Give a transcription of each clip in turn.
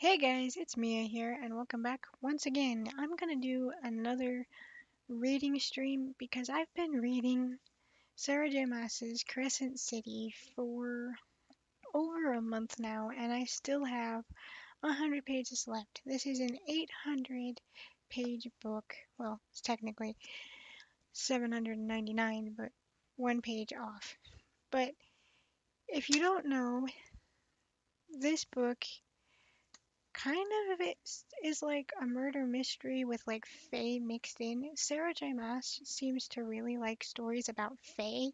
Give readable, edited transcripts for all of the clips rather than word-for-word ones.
Hey guys, it's Mia here, and welcome back once again. I'm gonna do another reading stream because I've been reading Sarah J. Maas's Crescent City for over a month now, and I still have 100 pages left. This is an 800 page book. Well, it's technically 799, but one page off. But if you don't know, this book kind of it is like a murder mystery with like fae mixed in. Sarah J. Maas seems to really like stories about fae,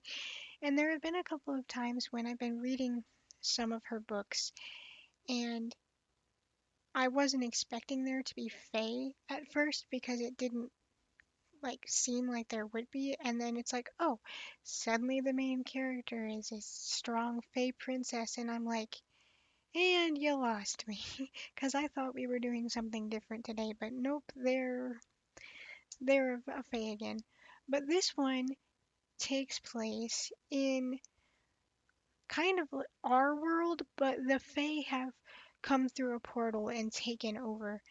and there have been a couple of times when I've been reading some of her books, and I wasn't expecting there to be fae at first because it didn't like seem like there would be, and then it's like, oh, suddenly the main character is a strong fae princess, and I'm like, and you lost me, because I thought we were doing something different today, but nope, they're a fae again. But this one takes place in kind of our world, but the fae have come through a portal and taken over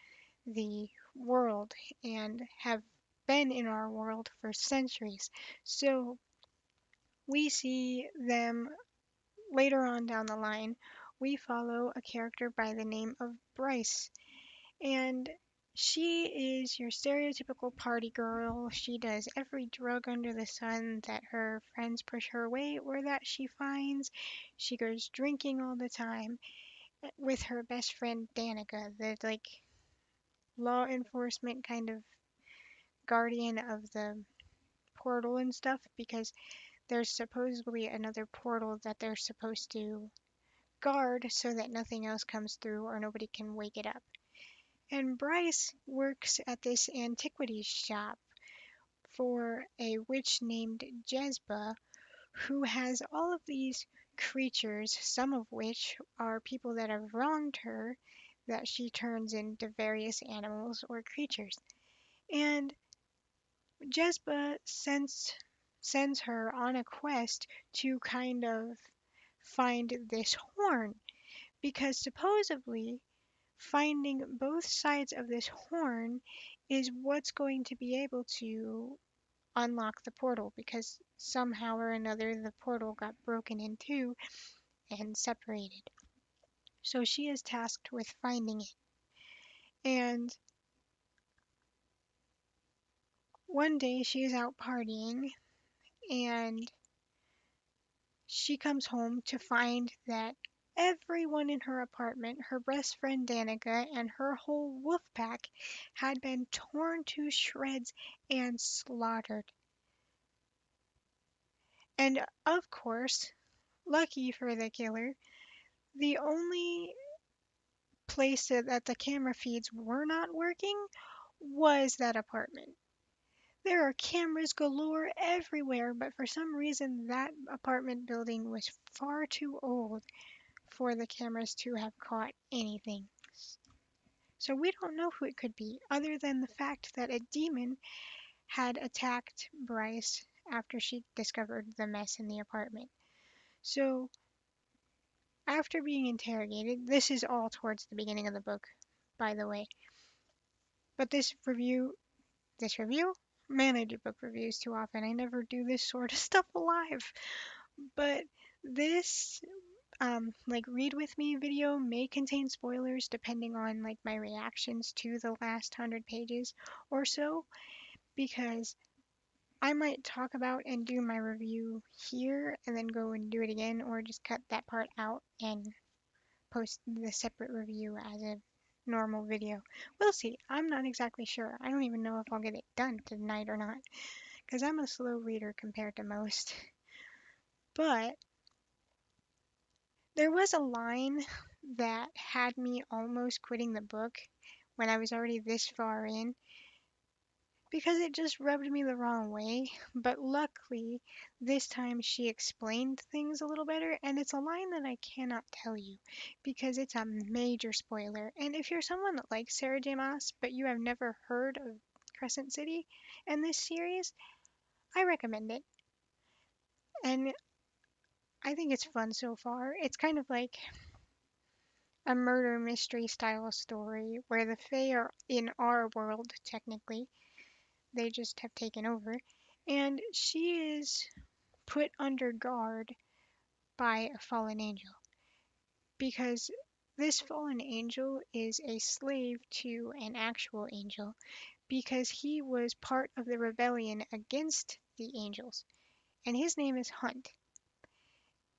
the world and have been in our world for centuries. So we see them later on down the line. We follow a character by the name of Bryce. And she is your stereotypical party girl. She does every drug under the sun that her friends push her way or that she finds. She goes drinking all the time with her best friend Danica, the like law enforcement kind of guardian of the portal and stuff because there's supposedly another portal that they're supposed to guard so that nothing else comes through or nobody can wake it up. And Bryce works at this antiquities shop for a witch named Jezba, who has all of these creatures, some of which are people that have wronged her, that she turns into various animals or creatures. And Jezba sends her on a quest to kind of find this horn, because supposedly finding both sides of this horn is what's going to be able to unlock the portal because somehow or another the portal got broken in two and separated. So she is tasked with finding it. And one day she is out partying and she comes home to find that everyone in her apartment, her best friend Danica, and her whole wolf pack had been torn to shreds and slaughtered. And of course, lucky for the killer, the only place that the camera feeds were not working was that apartment. There are cameras galore everywhere, but for some reason that apartment building was far too old for the cameras to have caught anything. So we don't know who it could be, other than the fact that a demon had attacked Bryce after she discovered the mess in the apartment. So after being interrogated, this is all towards the beginning of the book, by the way. But this review, man, I do book reviews too often. I never do this sort of stuff live. But this like read with me video may contain spoilers depending on like my reactions to the last 100 pages or so because I might talk about and do my review here and then go and do it again or just cut that part out and post the separate review as a normal video. We'll see. I'm not exactly sure. I don't even know if I'll get it done tonight or not because I'm a slow reader compared to most. But there was a line that had me almost quitting the book when I was already this far in because it just rubbed me the wrong way. But luckily, this time she explained things a little better, and it's a line that I cannot tell you because it's a major spoiler. And if you're someone that likes Sarah J. Maas, but you have never heard of Crescent City and this series, I recommend it. And I think it's fun so far. It's kind of like a murder mystery style story where the Fae are in our world, technically. They just have taken over. And she is put under guard by a fallen angel because this fallen angel is a slave to an actual angel because he was part of the rebellion against the angels, and his name is Hunt.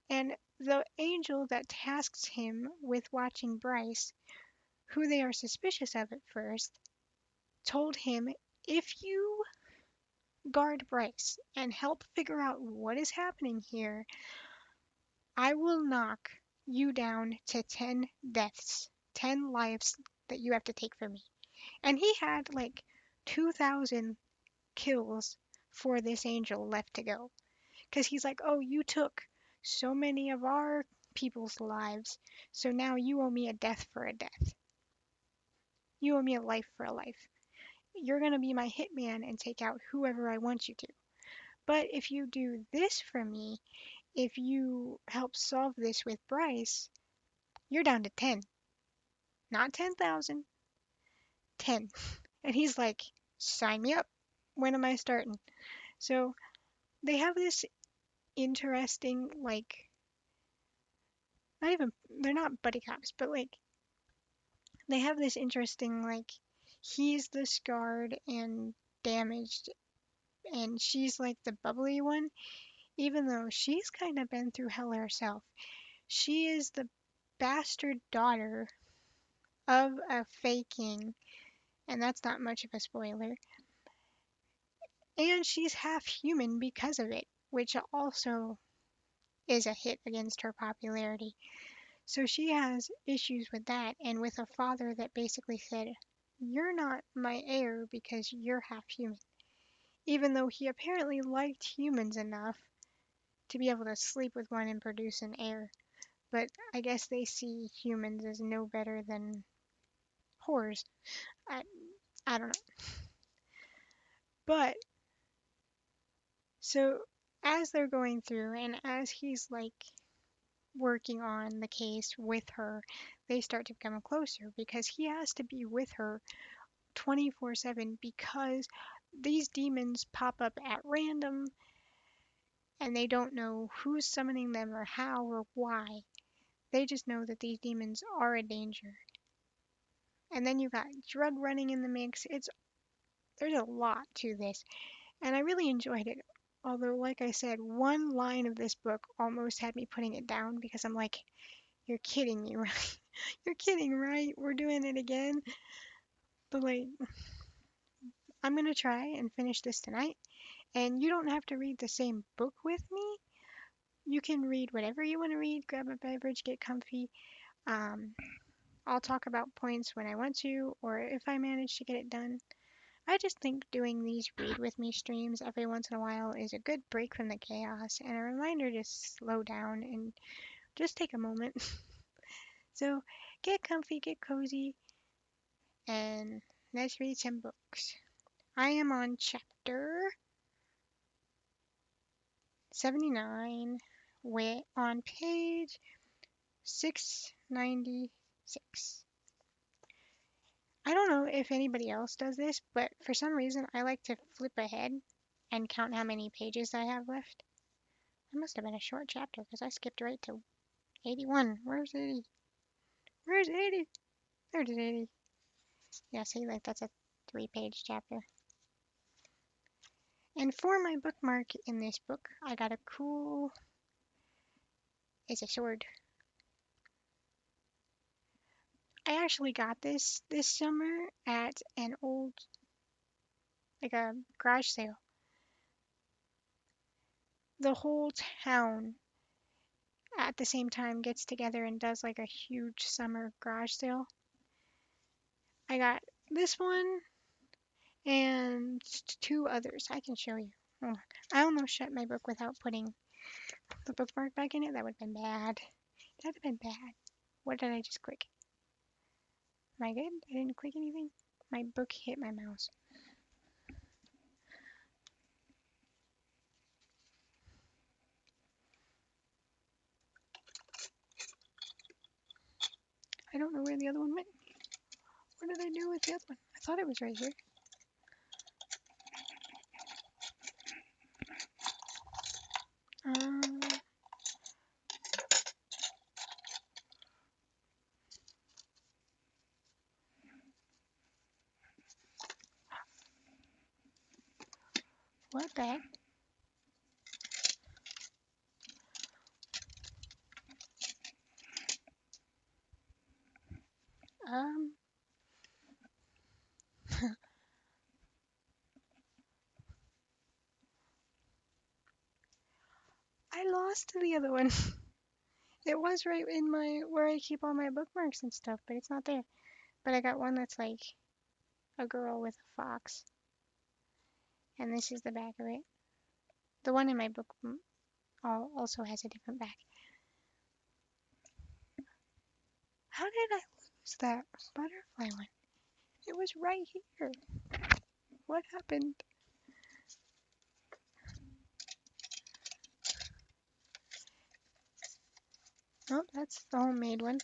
And the angel that tasks him with watching Bryce, who they are suspicious of at first, told him, if you guard Bryce and help figure out what is happening here, I will knock you down to 10 deaths, 10 lives that you have to take from me. And he had like 2,000 kills for this angel left to go. Because he's like, oh, you took so many of our people's lives, so now you owe me a death for a death. You owe me a life for a life. You're going to be my hitman and take out whoever I want you to. But if you do this for me, if you help solve this with Bryce, you're down to 10. Not 10,000, 10. And he's like, sign me up. When am I starting? So they have this interesting, like, not even, they're not buddy cops, but like, they have this interesting, like, he's the scarred and damaged, and she's like the bubbly one, even though she's kind of been through hell herself. She is the bastard daughter of a faking, and that's not much of a spoiler. And she's half human because of it, which also is a hit against her popularity. So she has issues with that, and with a father that basically said, you're not my heir because you're half human. Even though he apparently liked humans enough to be able to sleep with one and produce an heir. But I guess they see humans as no better than whores. I, I don't know. But, so as they're going through and as he's like working on the case with her, they start to become closer because he has to be with her 24/7 because these demons pop up at random and they don't know who's summoning them or how or why. They just know that these demons are a danger. And then you got drug running in the mix. There's a lot to this, and I really enjoyed it. Although, like I said, one line of this book almost had me putting it down because I'm like, you're kidding me, right? You're kidding, right? We're doing it again. But like, I'm gonna try and finish this tonight. And you don't have to read the same book with me. You can read whatever you want to read, grab a beverage, get comfy. Um, I'll talk about points when I want to, or if I manage to get it done. I just think doing these read with me streams every once in a while is a good break from the chaos and a reminder to slow down and just take a moment. So get comfy, get cozy, and let's read some books. I am on chapter 79, on page 696. I don't know if anybody else does this, but for some reason I like to flip ahead and count how many pages I have left. It must have been a short chapter because I skipped right to 81. Where's 80? Where's 80? There's 80. Yeah, see, like that's a 3-page chapter. And for my bookmark in this book, I got a cool. It's a sword. I actually got this summer at an old, like a garage sale. The whole town at the same time gets together and does like a huge summer garage sale. I got this one and two others. I can show you. Oh, I almost shut my book without putting the bookmark back in it. That would have been bad. That would have been bad. What did I just click? Am I good? I didn't click anything. My book hit my mouse. I don't know where the other one went. What did I do with the other one? I thought it was right here. Um, what the heck? Um, I lost the other one. It was right in my where I keep all my bookmarks and stuff, but it's not there. But I got one that's like a girl with a fox, and this is the back of it. The one in my book also has a different back. How did I lose that butterfly one? It was right here. What happened? Oh, that's the homemade one.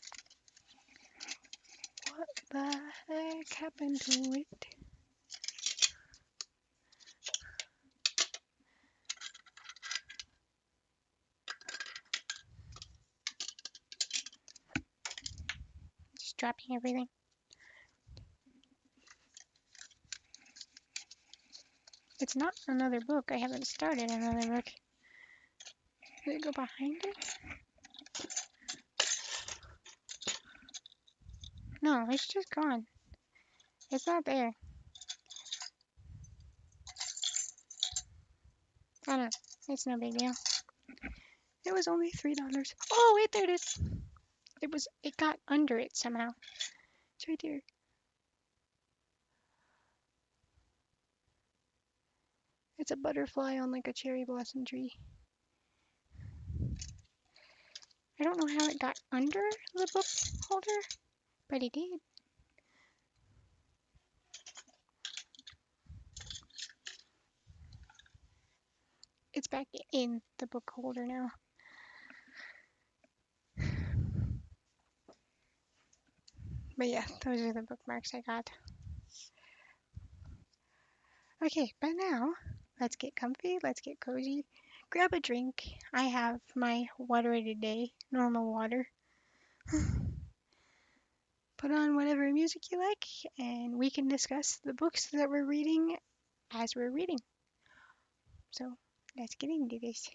What the heck happened to it? Just dropping everything. It's not another book. I haven't started another book. Did it go behind it? No, it's just gone. It's not there. I don't know. It's no big deal. It was only $3. Oh, wait, there it is. It got under it somehow. It's right there. It's a butterfly on like a cherry blossom tree. I don't know how it got under the book holder, but it did. It's back in the book holder now. But yeah, those are the bookmarks I got. Okay, but now let's get comfy, let's get cozy. Grab a drink. I have my water today, normal water. Put on whatever music you like, and we can discuss the books that we're reading as we're reading. So let's get into this.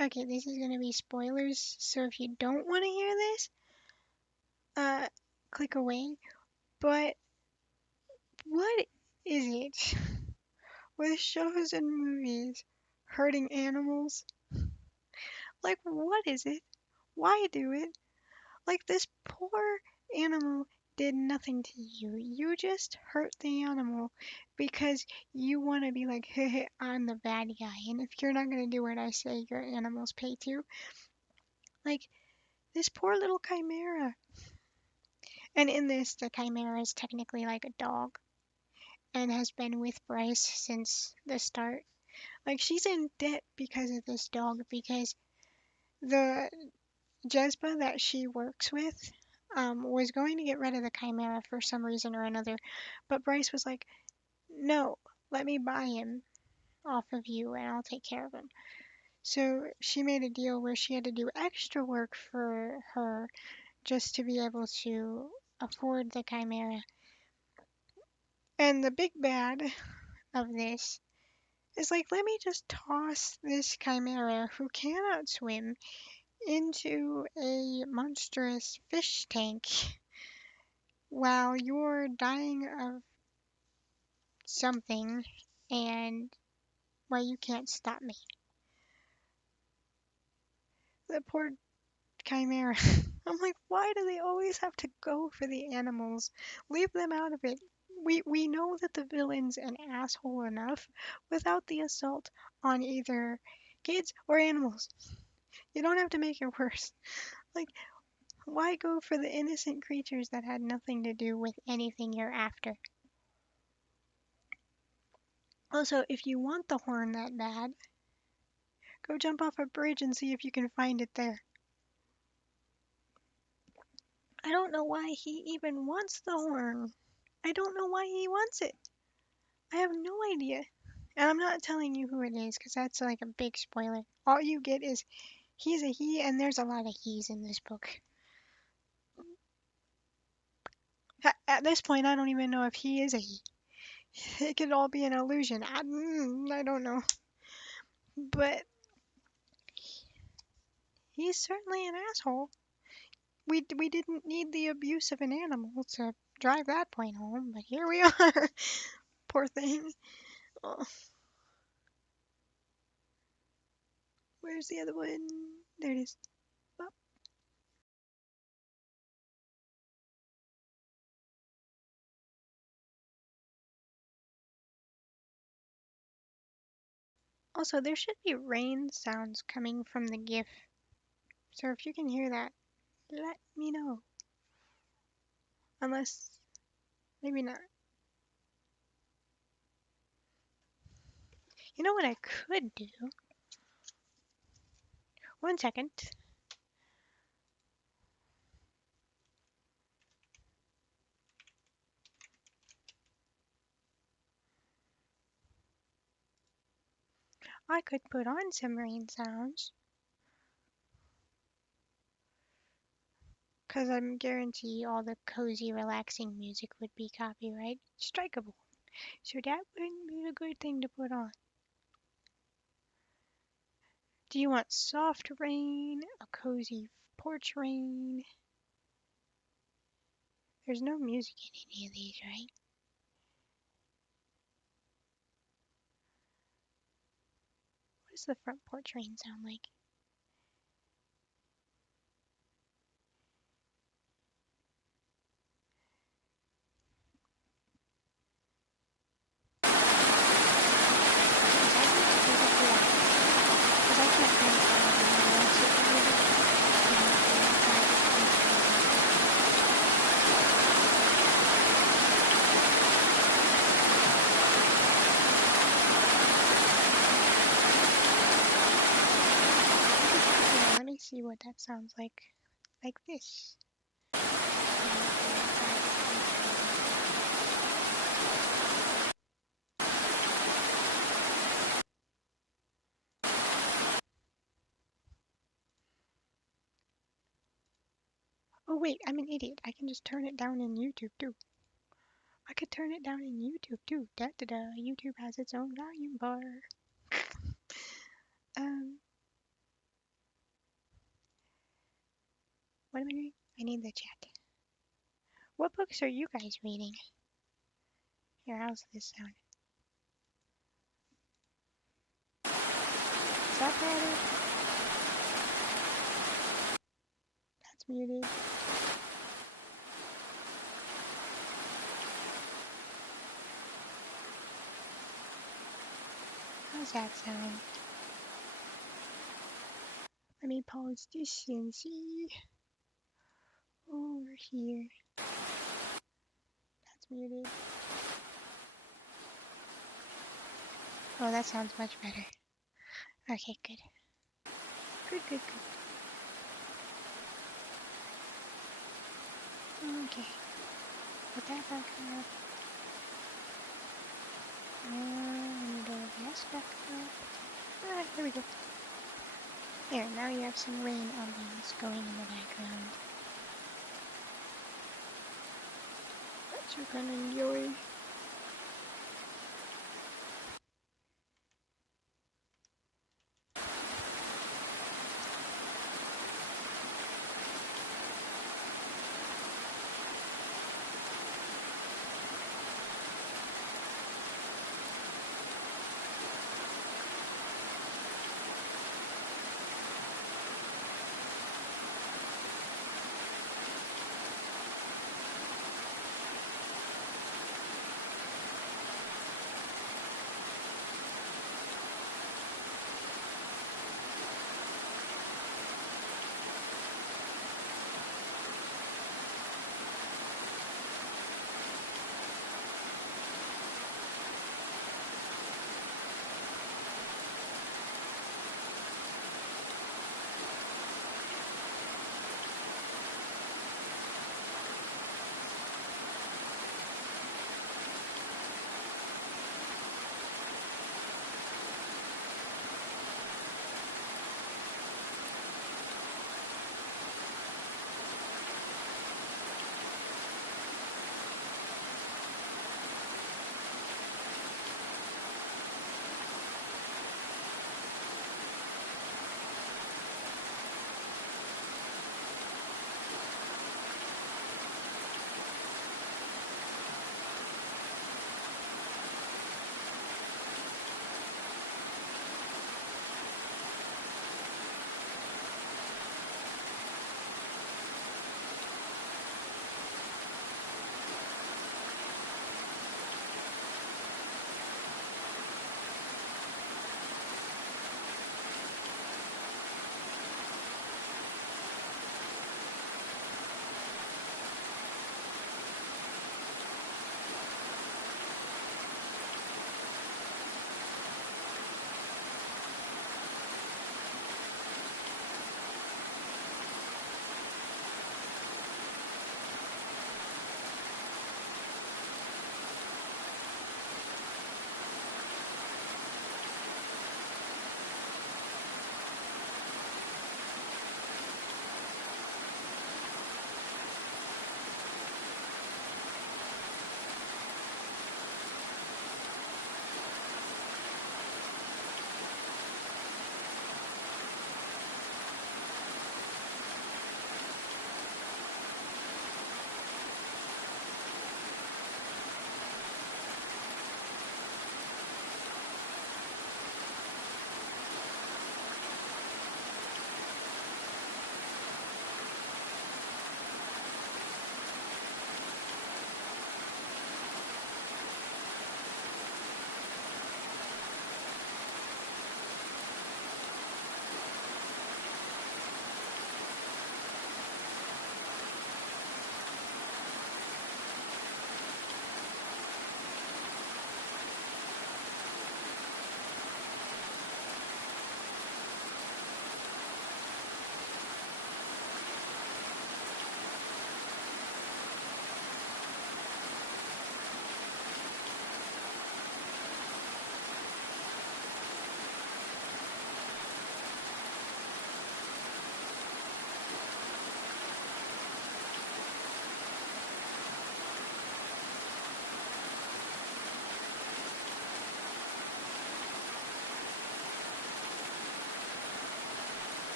Okay, this is gonna be spoilers, so if you don't want to hear this, uh, click away. But what is it with shows and movies hurting animals? Like, what is it? Why do it? Like, this poor animal did nothing to you. You just hurt the animal because you want to be like, hey, I'm the bad guy. And if you're not going to do what I say, your animals pay to. Like, this poor little chimera. And in this, the chimera is technically like a dog and has been with Bryce since the start. Like, she's in debt because of this dog, because the Jezba that she works with was going to get rid of the chimera for some reason or another, but Bryce was like, no, let me buy him off of you and I'll take care of him. So she made a deal where she had to do extra work for her just to be able to afford the chimera. And the big bad of this is like, let me just toss this chimera who cannot swim into a monstrous fish tank while you're dying of something and why you can't stop me. The poor chimera. I'm like, why do they always have to go for the animals? Leave them out of it. We know that the villain's an asshole enough without the assault on either kids or animals. You don't have to make it worse. Like, why go for the innocent creatures that had nothing to do with anything you're after? Also, if you want the horn that bad, go jump off a bridge and see if you can find it there. I don't know why he even wants the horn. I don't know why he wants it. I have no idea. And I'm not telling you who it is because that's like a big spoiler. All you get is he's a he, and there's a lot of he's in this book. At this point, I don't even know if he is a he. It could all be an illusion. I don't know. But he's certainly an asshole. We didn't need the abuse of an animal to drive that point home, but here we are. Poor thing. Oh, where's the other one? There it is. Oh. Also, there should be rain sounds coming from the GIF. So if you can hear that, let me know. Unless, maybe not. You know what I could do? One second. I could put on some rain sounds. Because I'm guarantee all the cozy, relaxing music would be copyright strikeable. So that wouldn't be a good thing to put on. Do you want soft rain, a cozy porch rain? There's no music in any of these, right? What does the front porch rain sound like? Let me see what that sounds like. Like this. Oh wait, I'm an idiot. I can just turn it down in YouTube too. I could turn it down in YouTube too. Da da da. YouTube has its own volume bar. Um, What am I doing? I need the chat. What books are you guys reading? Here, how's this sound? Is that better? That's muted. How's that sound? Let me pause this and see. Over here. That's muted. Oh, that sounds much better. Okay, good. Good, good, good. Okay. Put that back up. And this back up. Ah, there we go. There, now you have some rain ambience going in the background. That you're gonna enjoy.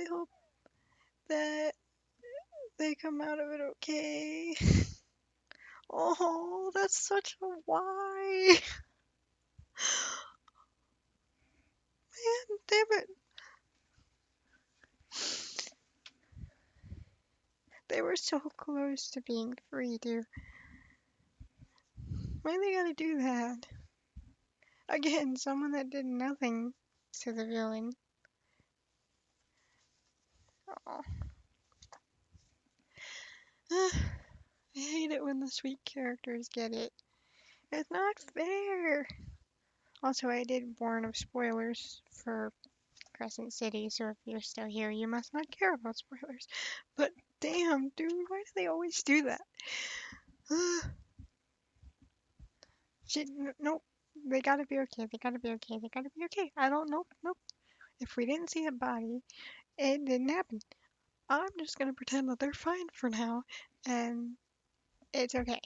really hope that they come out of it okay. Oh, that's such a why. Man, damn it. They were so close to being free, dude. Why they gotta do that? Again, someone that did nothing to the villain. Oh. I hate it when the sweet characters get it. It's not fair. Also, I did warn of spoilers for Crescent City, so if you're still here, you must not care about spoilers. But damn, dude, why do they always do that? Shit, nope. They gotta be okay. They gotta be okay. They gotta be okay. I don't know. Nope. If we didn't see a body, it didn't happen. I'm just gonna pretend that they're fine for now, and it's okay.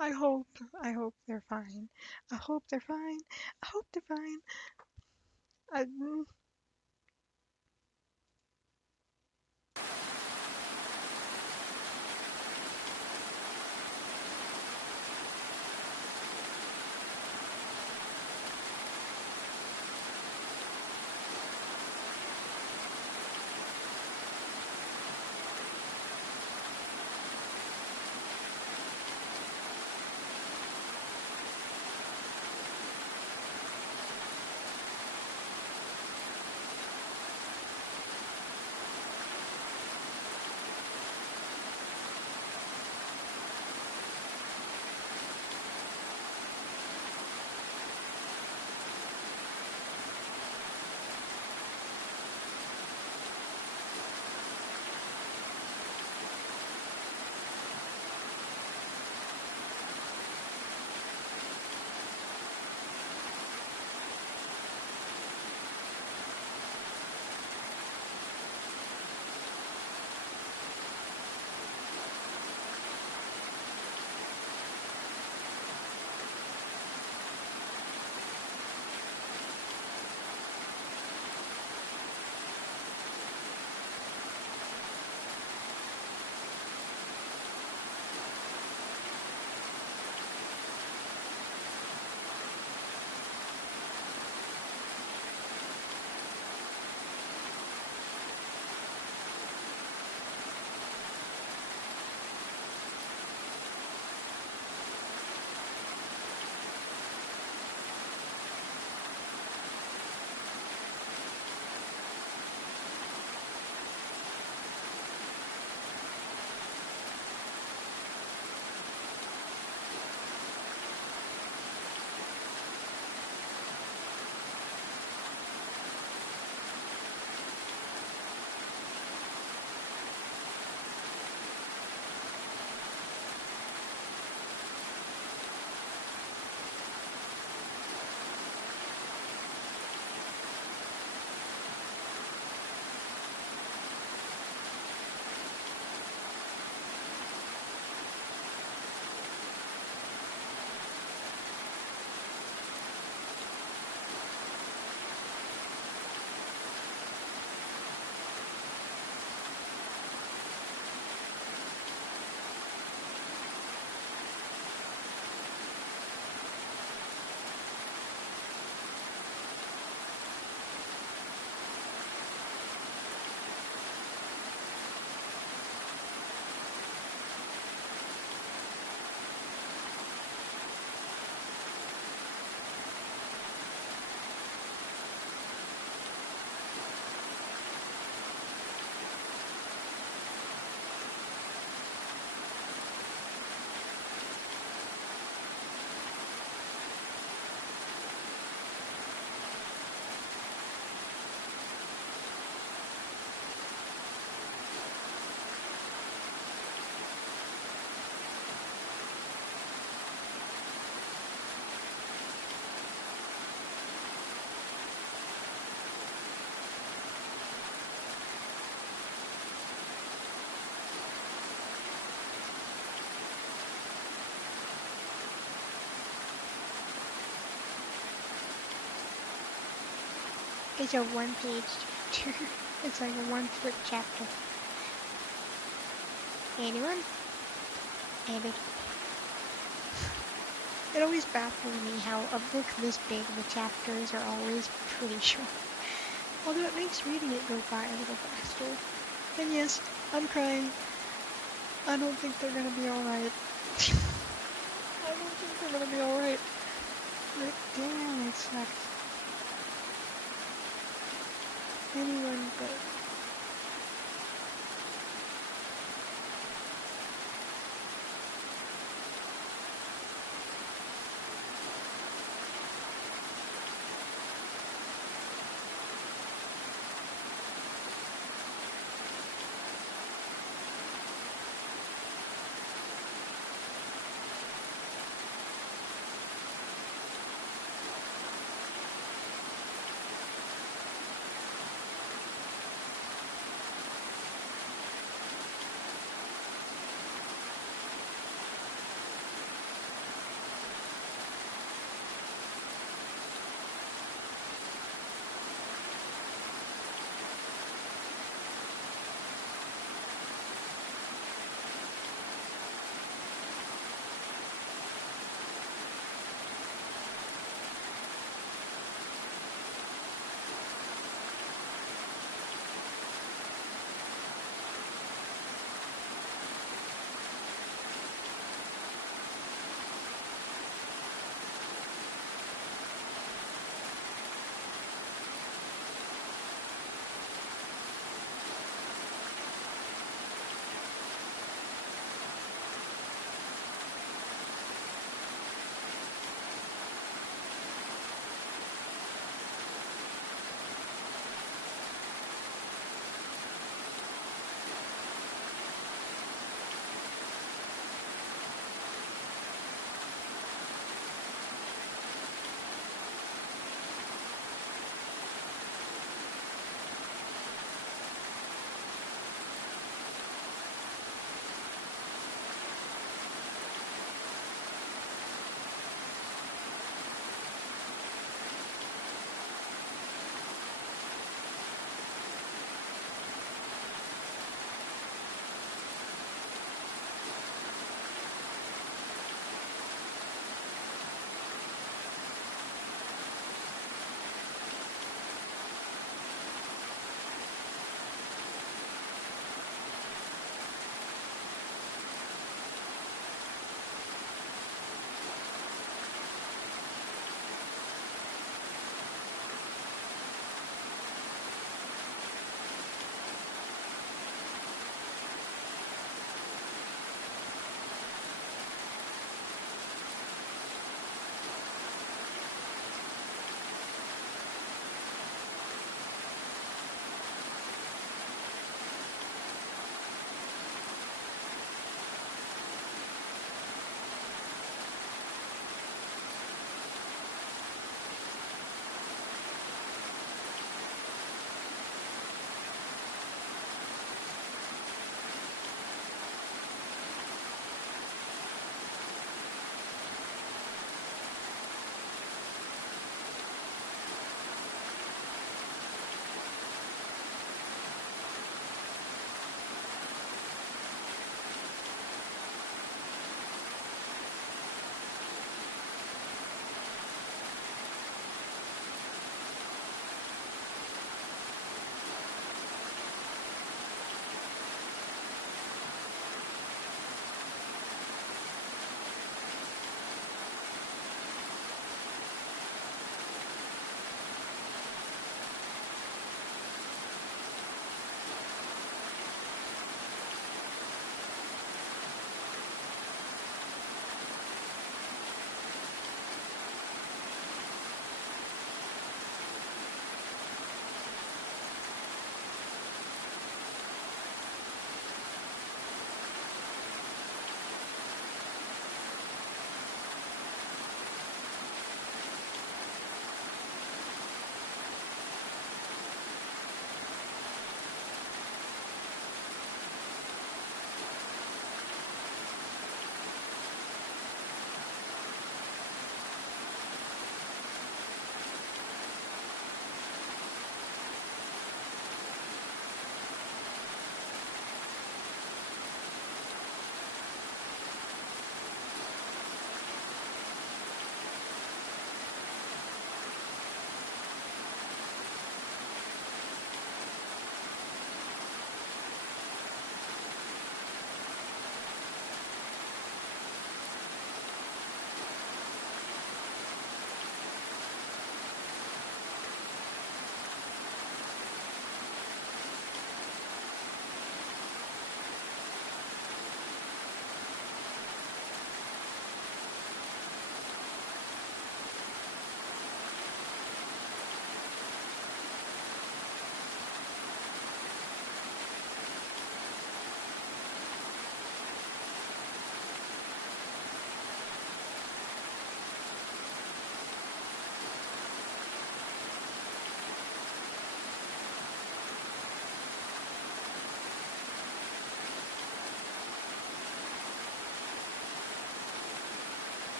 I hope. I hope they're fine. I hope they're fine. I hope they're fine. I, it's a one-page chapter. It's like a one-foot chapter. Anyone? Andy. It always baffles me how a book this big, the chapters are always pretty short. Although it makes reading it go by a little faster. And yes, I'm crying. I don't think they're gonna be alright. I don't think they're gonna be alright. But damn, it sucks. Anyone but.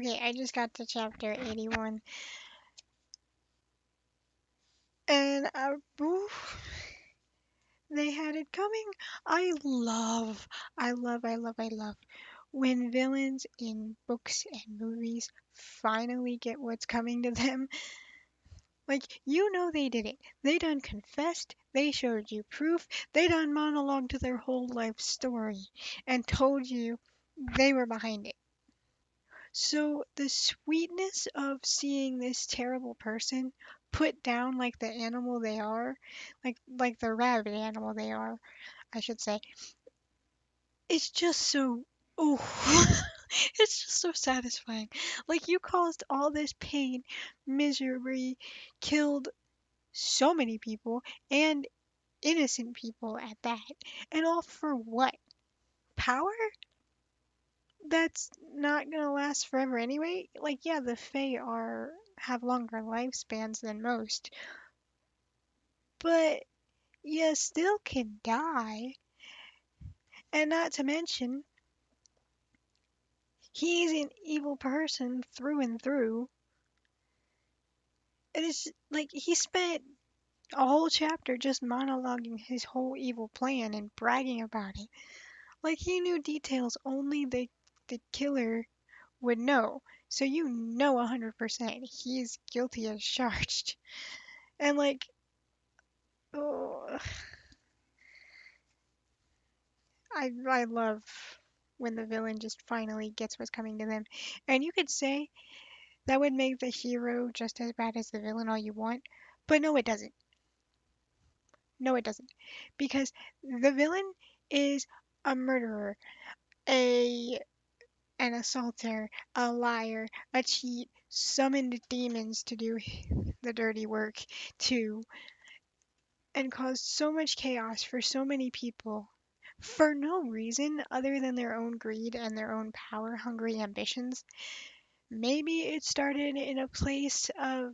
Okay, I just got to chapter 81. And oof, they had it coming. I love when villains in books and movies finally get what's coming to them. Like, you know they did it. They done confessed, they showed you proof, they done monologued to their whole life story and told you they were behind it. So the sweetness of seeing this terrible person put down like the animal they are, like the rabid animal they are, I should say, it's just so oh it's just so satisfying. Like you caused all this pain, misery, killed so many people and innocent people at that. And all for what? Power? That's not gonna last forever anyway. Like, yeah, the Fae are have longer lifespans than most, but you still can die. And not to mention, he's an evil person through and through. And it's like he spent a whole chapter just monologuing his whole evil plan and bragging about it. Like he knew details only the killer would know. So you know 100% he's guilty as charged. And like, oh, I love when the villain just finally gets what's coming to them. And you could say that would make the hero just as bad as the villain all you want, but no, it doesn't. No, it doesn't. Because the villain is a murderer, a an assaulter, a liar, a cheat, summoned demons to do the dirty work too, and caused so much chaos for so many people for no reason other than their own greed and their own power hungry ambitions. Maybe it started in a place of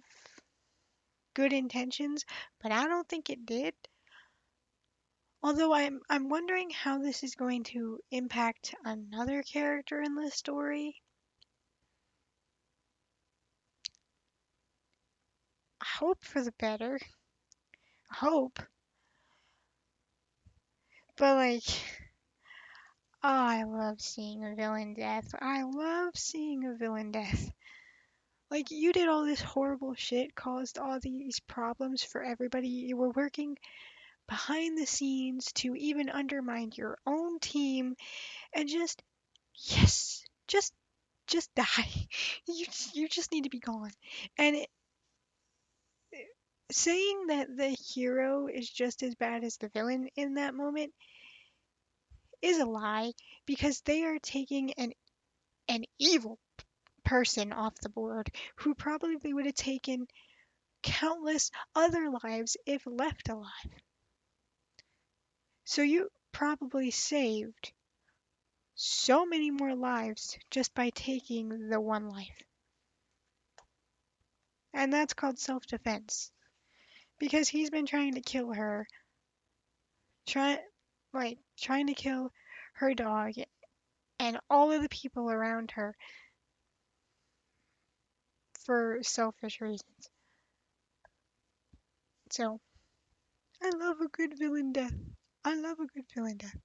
good intentions, but I don't think it did. Although I'm wondering how this is going to impact another character in the story. I hope for the better. Hope. But like, oh, I love seeing a villain death. I love seeing a villain death. Like, you did all this horrible shit, caused all these problems for everybody. You were working behind the scenes to even undermine your own team, and just, yes, just die. You just need to be gone. And saying that the hero is just as bad as the villain in that moment is a lie because they are taking an evil person off the board who probably would have taken countless other lives if left alive. So you probably saved so many more lives just by taking the one life. And that's called self-defense. Because he's been trying to kill her, try, trying to kill her dog and all of the people around her for selfish reasons. So, I love a good villain death. I love a good villain death.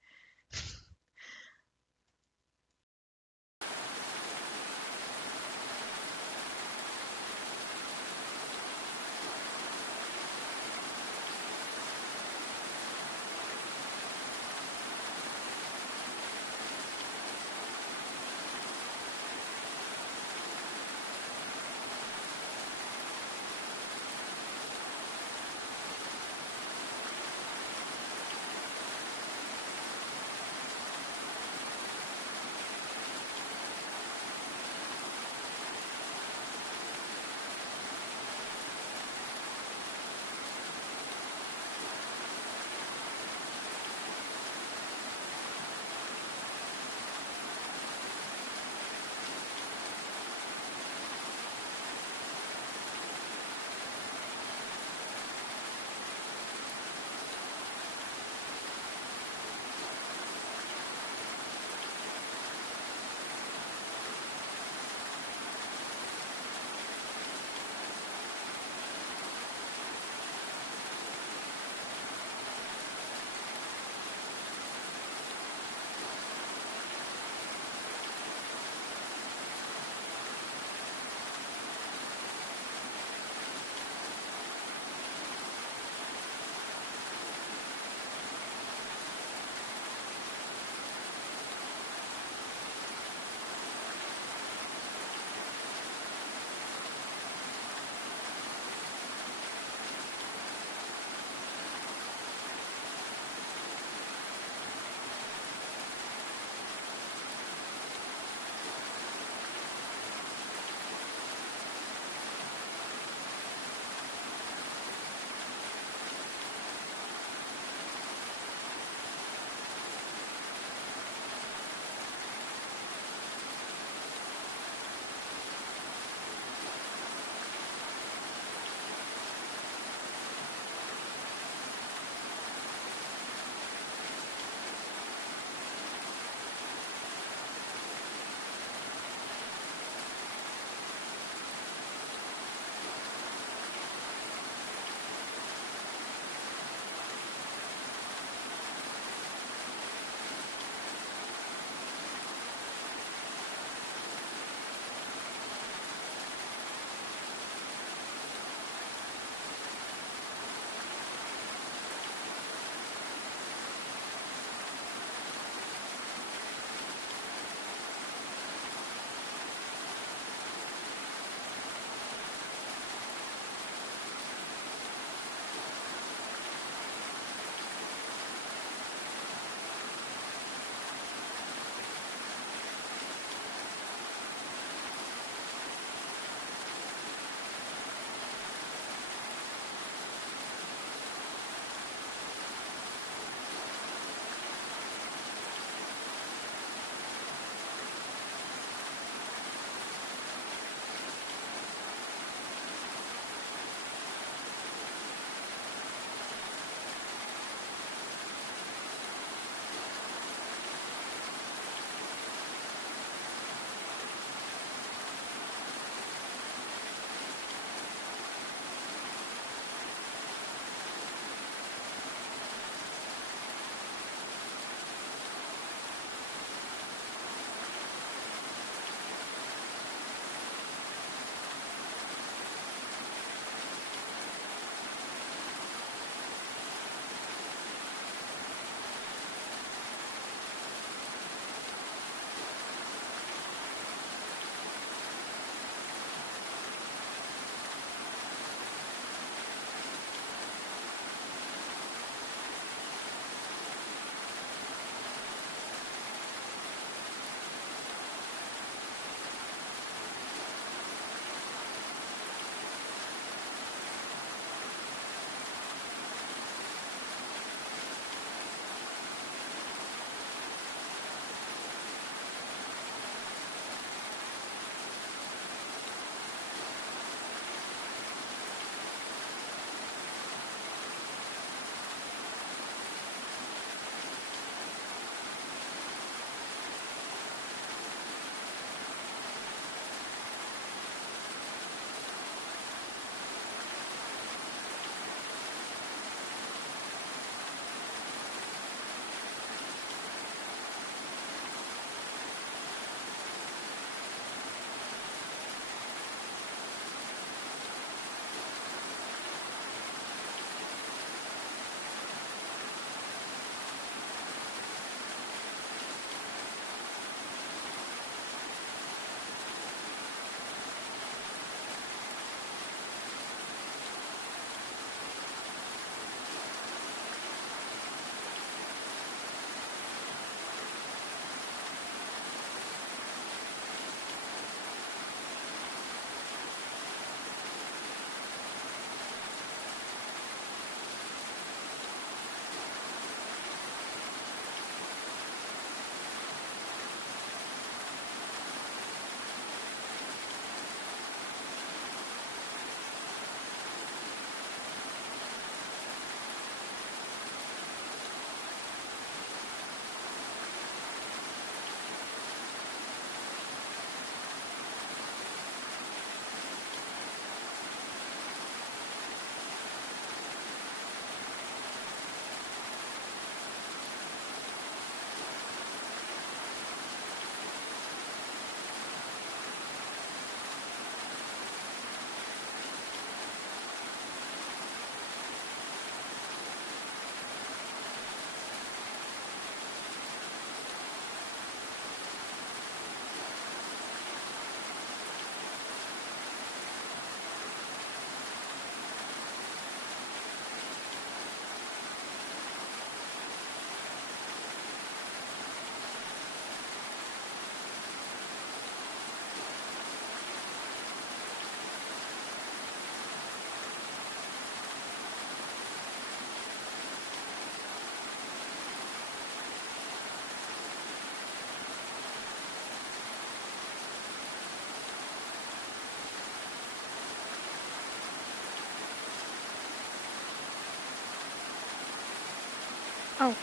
Oh,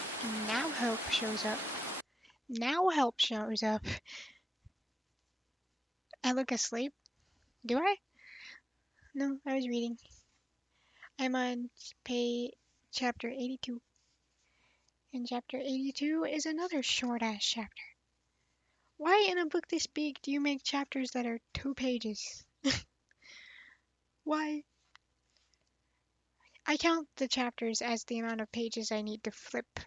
now help shows up. Now help shows up. I look asleep. Do I? No, I was reading. I'm on page chapter 82. And chapter 82 is another short ass chapter. Why in a book this big do you make chapters that are 2 pages? Why? I count the chapters as the amount of pages I need to flip,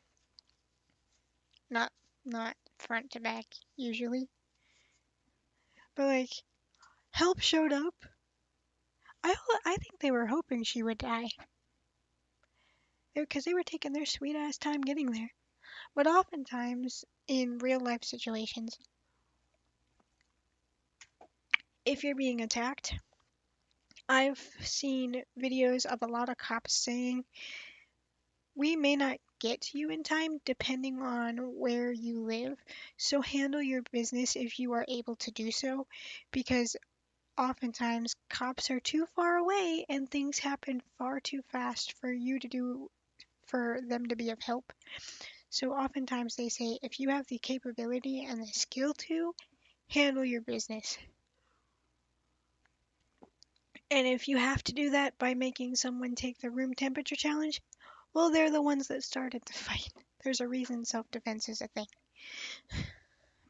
not not front to back usually. But like help showed up. I think they were hoping she would die because they were taking their sweet ass time getting there. But oftentimes in real life situations, if you're being attacked, I've seen videos of a lot of cops saying, we may not get to you in time depending on where you live, so handle your business if you are able to do so, because oftentimes cops are too far away and things happen far too fast for them to be of help. So oftentimes they say if you have the capability and the skill to handle your business. And if you have to do that by making someone take the room temperature challenge, well, they're the ones that started the fight. There's a reason self-defense is a thing.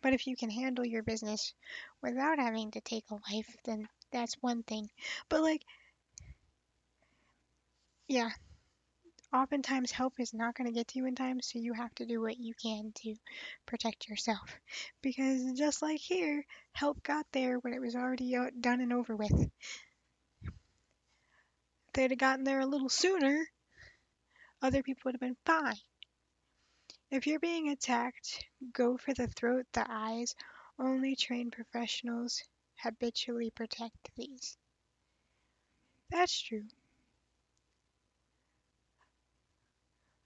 But if you can handle your business without having to take a life, then that's one thing. But like, yeah, oftentimes help is not going to get to you in time, so you have to do what you can to protect yourself. Because just like here, help got there when it was already done and over with. If they'd have gotten there a little sooner, other people would have been fine. If you're being attacked, go for the throat, the eyes. Only trained professionals habitually protect these. That's true.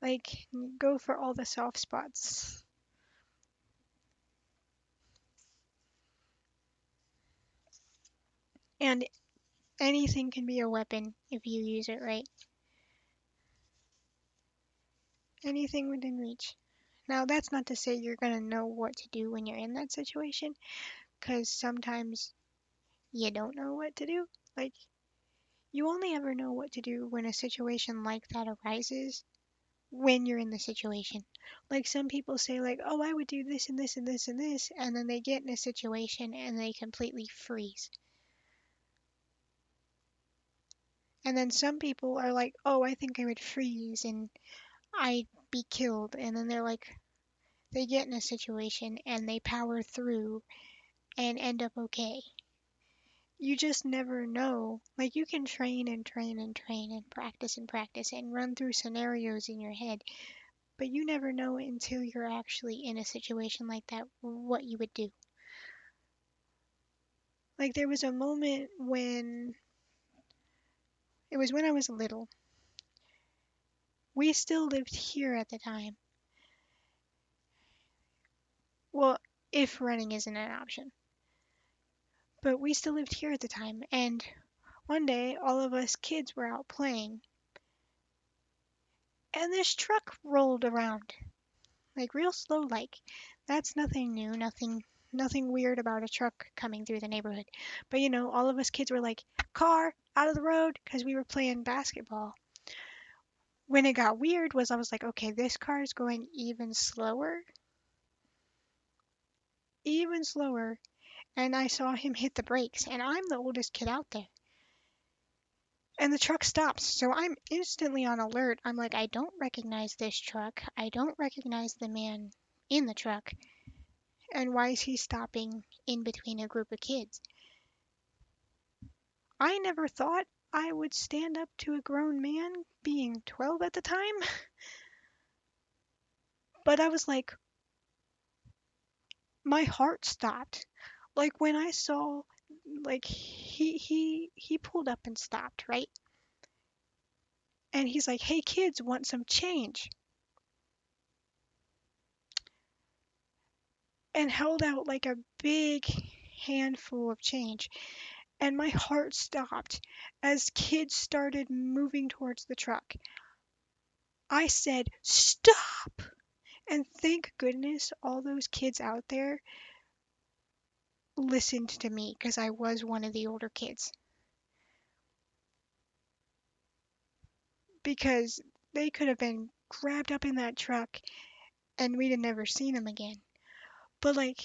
Like, go for all the soft spots. And anything can be a weapon if you use it right. Anything within reach. Now, that's not to say you're going to know what to do when you're in that situation, because sometimes you don't know what to do. Like, you only ever know what to do when a situation like that arises when you're in the situation. Like, some people say, like, oh, I would do this and this and this and this, and then they get in a situation and they completely freeze. And then some people are like, oh, I think I would freeze and I'd be killed. And then they're like, they get in a situation and they power through and end up okay. You just never know. Like, you can train and train and train and practice and run through scenarios in your head, but you never know until you're actually in a situation like that what you would do. Like, there was a moment when it was when I was little. We still lived here at the time. Well, if running isn't an option. But we still lived here at the time, and one day all of us kids were out playing, and this truck rolled around, like real slow like. That's nothing new, nothing weird about a truck coming through the neighborhood. But all of us kids were like, car, out of the road, because we were playing basketball. When it got weird was I was like, okay, this car is going even slower, and I saw him hit the brakes, and I'm the oldest kid out there. And the truck stops, so I'm instantly on alert. I'm like, I don't recognize this truck. I don't recognize the man in the truck. And why is he stopping in between a group of kids? I never thought I would stand up to a grown man, being 12 at the time. But I was like, my heart stopped. Like when I saw, like he pulled up and stopped, right? And he's like, hey kids, want some change? And held out like a big handful of change. And my heart stopped as kids started moving towards the truck. I said, "Stop!" And thank goodness all those kids out there listened to me because I was one of the older kids. Because they could have been grabbed up in that truck and we'd have never seen them again. But like,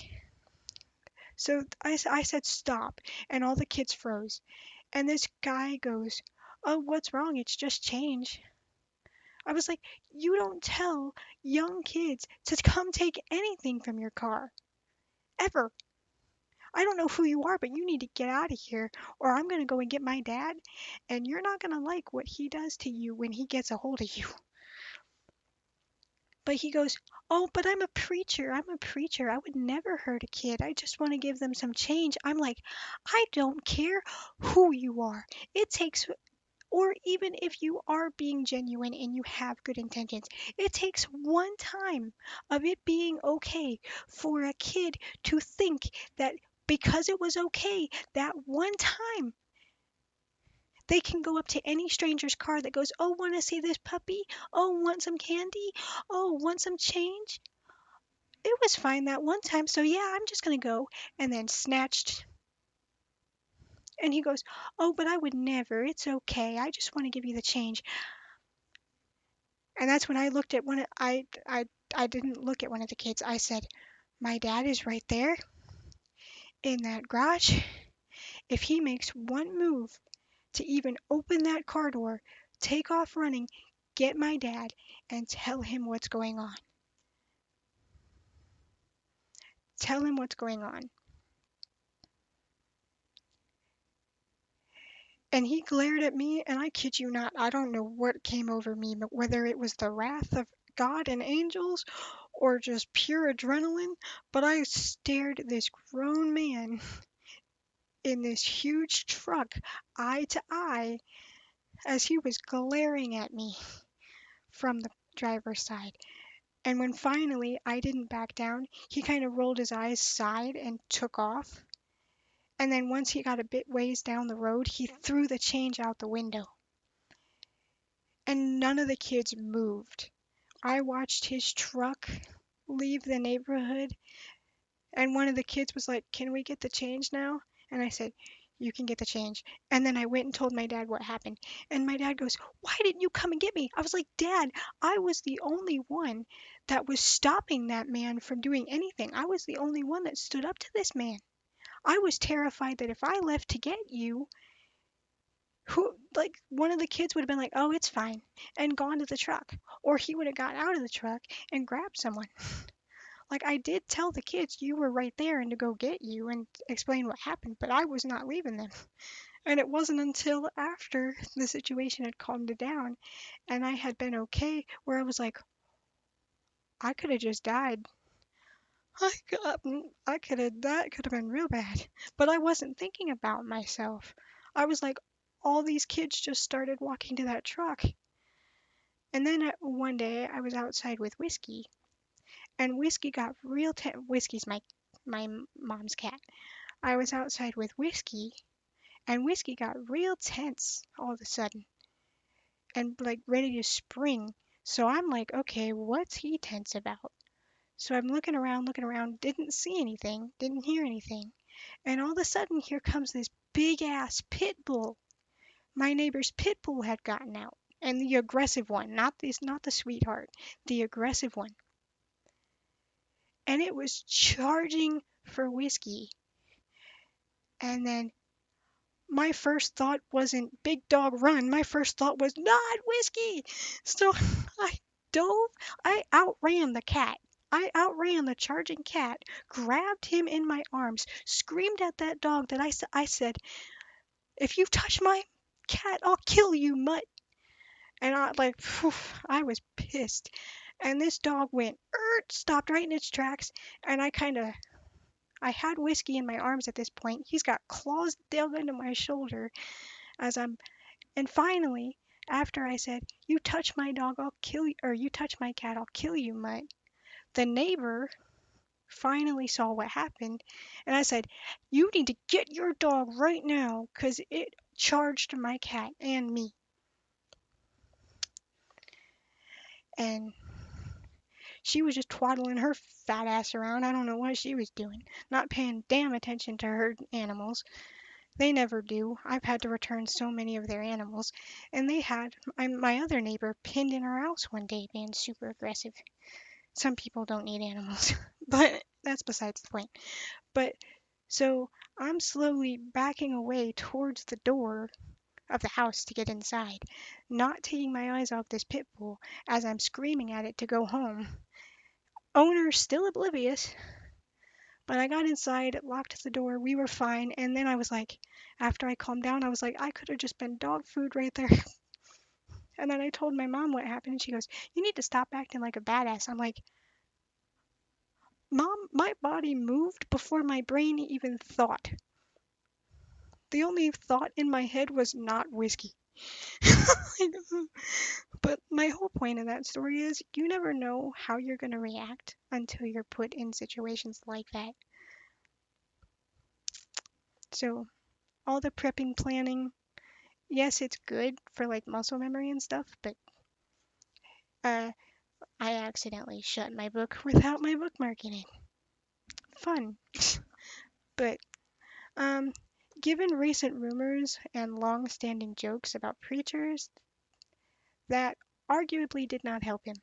so I said stop, and all the kids froze. And this guy goes, "Oh, what's wrong? It's just change." I was like, "You don't tell young kids to come take anything from your car, ever. I don't know who you are, but you need to get out of here, or I'm going to go and get my dad, and you're not going to like what he does to you when he gets a hold of you." But he goes, "Oh, but I'm a preacher. I'm a preacher. I would never hurt a kid. I just want to give them some change." I'm like, "I don't care who you are. It takes, or even if you are being genuine and you have good intentions, it takes one time of it being okay for a kid to think that because it was okay that one time they can go up to any stranger's car that goes, 'Oh, want to see this puppy? Oh, want some candy? Oh, want some change?' It was fine that one time, so yeah, I'm just gonna go." And then snatched. And he goes, "Oh, but I would never. It's okay. I just want to give you the change." And that's when I looked at I didn't look at one of the kids. I said, "My dad is right there in that garage. If he makes one move to even open that car door, take off running, get my dad and tell him what's going on. Tell him what's going on." And he glared at me, and I kid you not, I don't know what came over me, but whether it was the wrath of God and angels or just pure adrenaline, but I stared at this grown man in this huge truck eye to eye as he was glaring at me from the driver's side. And when finally I didn't back down, he kind of rolled his eyes side and took off. And then once he got a bit ways down the road, he threw the change out the window. And none of the kids moved. I watched his truck leave the neighborhood, and one of the kids was like, "Can we get the change now?" And I said, "You can get the change." And then I went and told my dad what happened. And my dad goes, "Why didn't you come and get me?" I was like, "Dad, I was the only one that was stopping that man from doing anything. I was the only one that stood up to this man. I was terrified that if I left to get you, who like one of the kids would have been like, 'Oh, it's fine,' and gone to the truck, or he would have got out of the truck and grabbed someone." Like, I did tell the kids you were right there and to go get you and explain what happened, but I was not leaving them. And it wasn't until after the situation had calmed down and I had been okay where I was like, I could have just died. I could have, that could have been real bad. But I wasn't thinking about myself. I was like, all these kids just started walking to that truck. And then one day I was outside with Whiskey, and Whiskey got real tense. Whiskey's my mom's cat. I was outside with Whiskey, and Whiskey got real tense all of a sudden and like ready to spring. So I'm like, okay, what's he tense about? So I'm looking around, didn't see anything, didn't hear anything. And all of a sudden, here comes this big ass pit bull. My neighbor's pit bull had gotten out. And the aggressive one, not the sweetheart, the aggressive one. And it was charging for Whiskey. And then my first thought wasn't "big dog run." My first thought was not Whiskey. So I dove, I outran the cat. I outran the charging cat, grabbed him in my arms, screamed at that dog that I said, "If you touch my cat, I'll kill you, mutt." And I like, phew, I was pissed. And this dog went, stopped right in its tracks. And I had Whiskey in my arms at this point. He's got claws dug into my shoulder as I'm, and finally, after I said, "You touch my dog, I'll kill you," or "You touch my cat, I'll kill you, mutt," the neighbor finally saw what happened. And I said, "You need to get your dog right now, 'cause it charged my cat and me." and she was just twaddling her fat ass around. I don't know what she was doing, not paying damn attention to her animals. They never do. I've had to return so many of their animals, and they had my other neighbor pinned in her house one day being super aggressive. Some people don't need animals, but that's besides the point. But so I'm slowly backing away towards the door of the house to get inside, not taking my eyes off this pit bull as I'm screaming at it to go home. Owner still oblivious, but I got inside, locked the door, we were fine, and then I was like, after I calmed down, I was like, I could have just been dog food right there. And then I told my mom what happened, and she goes, you need to stop acting like a badass. I'm like, Mom, my body moved before my brain even thought. The only thought in my head was not whiskey. But my whole point of that story is you never know how you're going to react until you're put in situations like that. So, all the prepping planning, yes, it's good for like muscle memory and stuff, but uh, I accidentally shut my book without my bookmarking it. Fun. But um, given recent rumors and long-standing jokes about preachers, that arguably did not help him.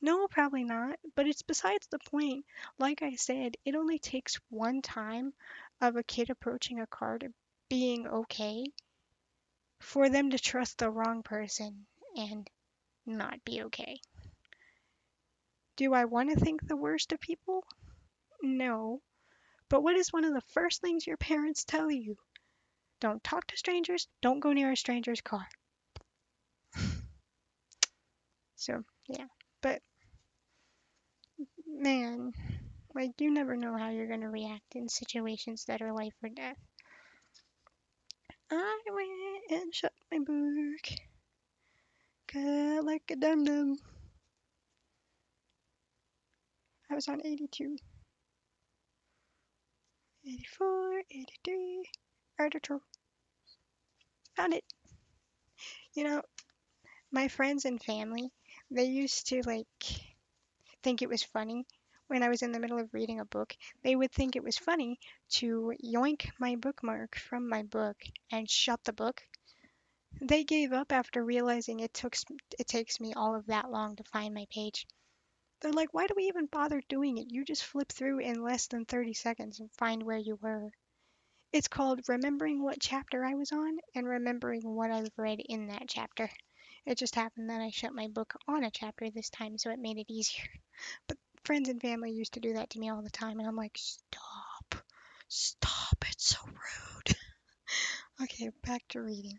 No, probably not, but it's besides the point. Like I said, it only takes one time of a kid approaching a card being okay for them to trust the wrong person and not be okay. Do I want to think the worst of people? No. But what is one of the first things your parents tell you? Don't talk to strangers, don't go near a stranger's car. So, yeah. But, man, like, you never know how you're going to react in situations that are life or death. I went and shut my book. Cut like a dum-dum. I was on 82, 84, 83. Editor. Found it. You know, my friends and family, they used to, like, think it was funny when I was in the middle of reading a book. They would think it was funny to yoink my bookmark from my book and shut the book. They gave up after realizing it takes me all of that long to find my page. They're like, why do we even bother doing it? You just flip through in less than 30 seconds and find where you were. It's called remembering what chapter I was on and remembering what I've read in that chapter. It just happened that I shut my book on a chapter this time, so it made it easier. But friends and family used to do that to me all the time, and I'm like, stop. Stop, it's so rude. Okay, back to reading.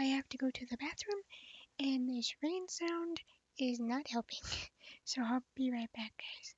I have to go to the bathroom, and this rain sound is not helping. So I'll be right back, guys.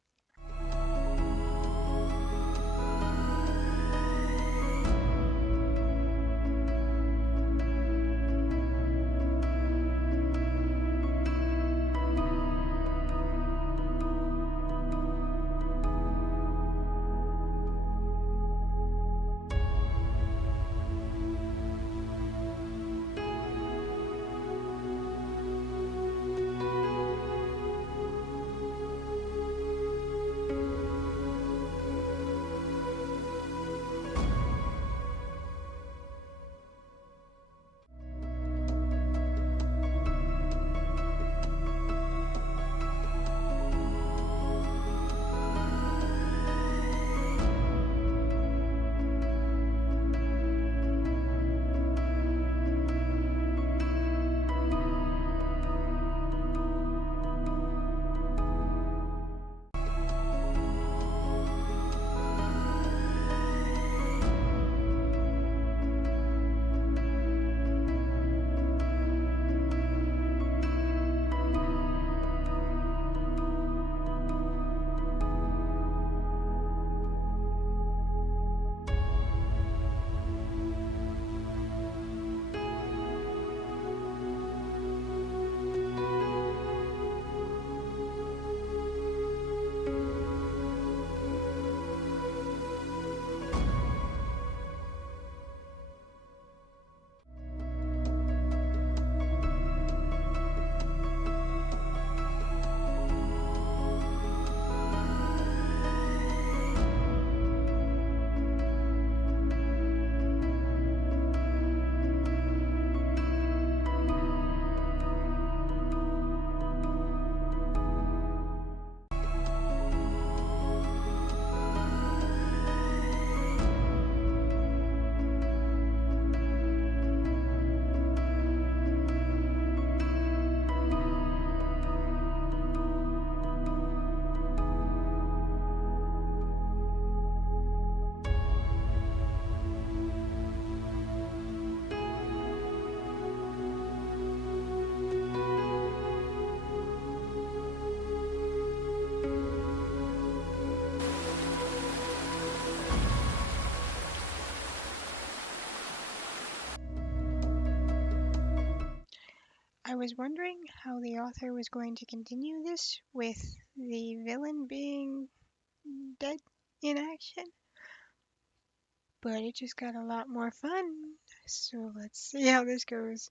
I was wondering how the author was going to continue this with the villain being dead in action, but it just got a lot more fun. So let's see how this goes.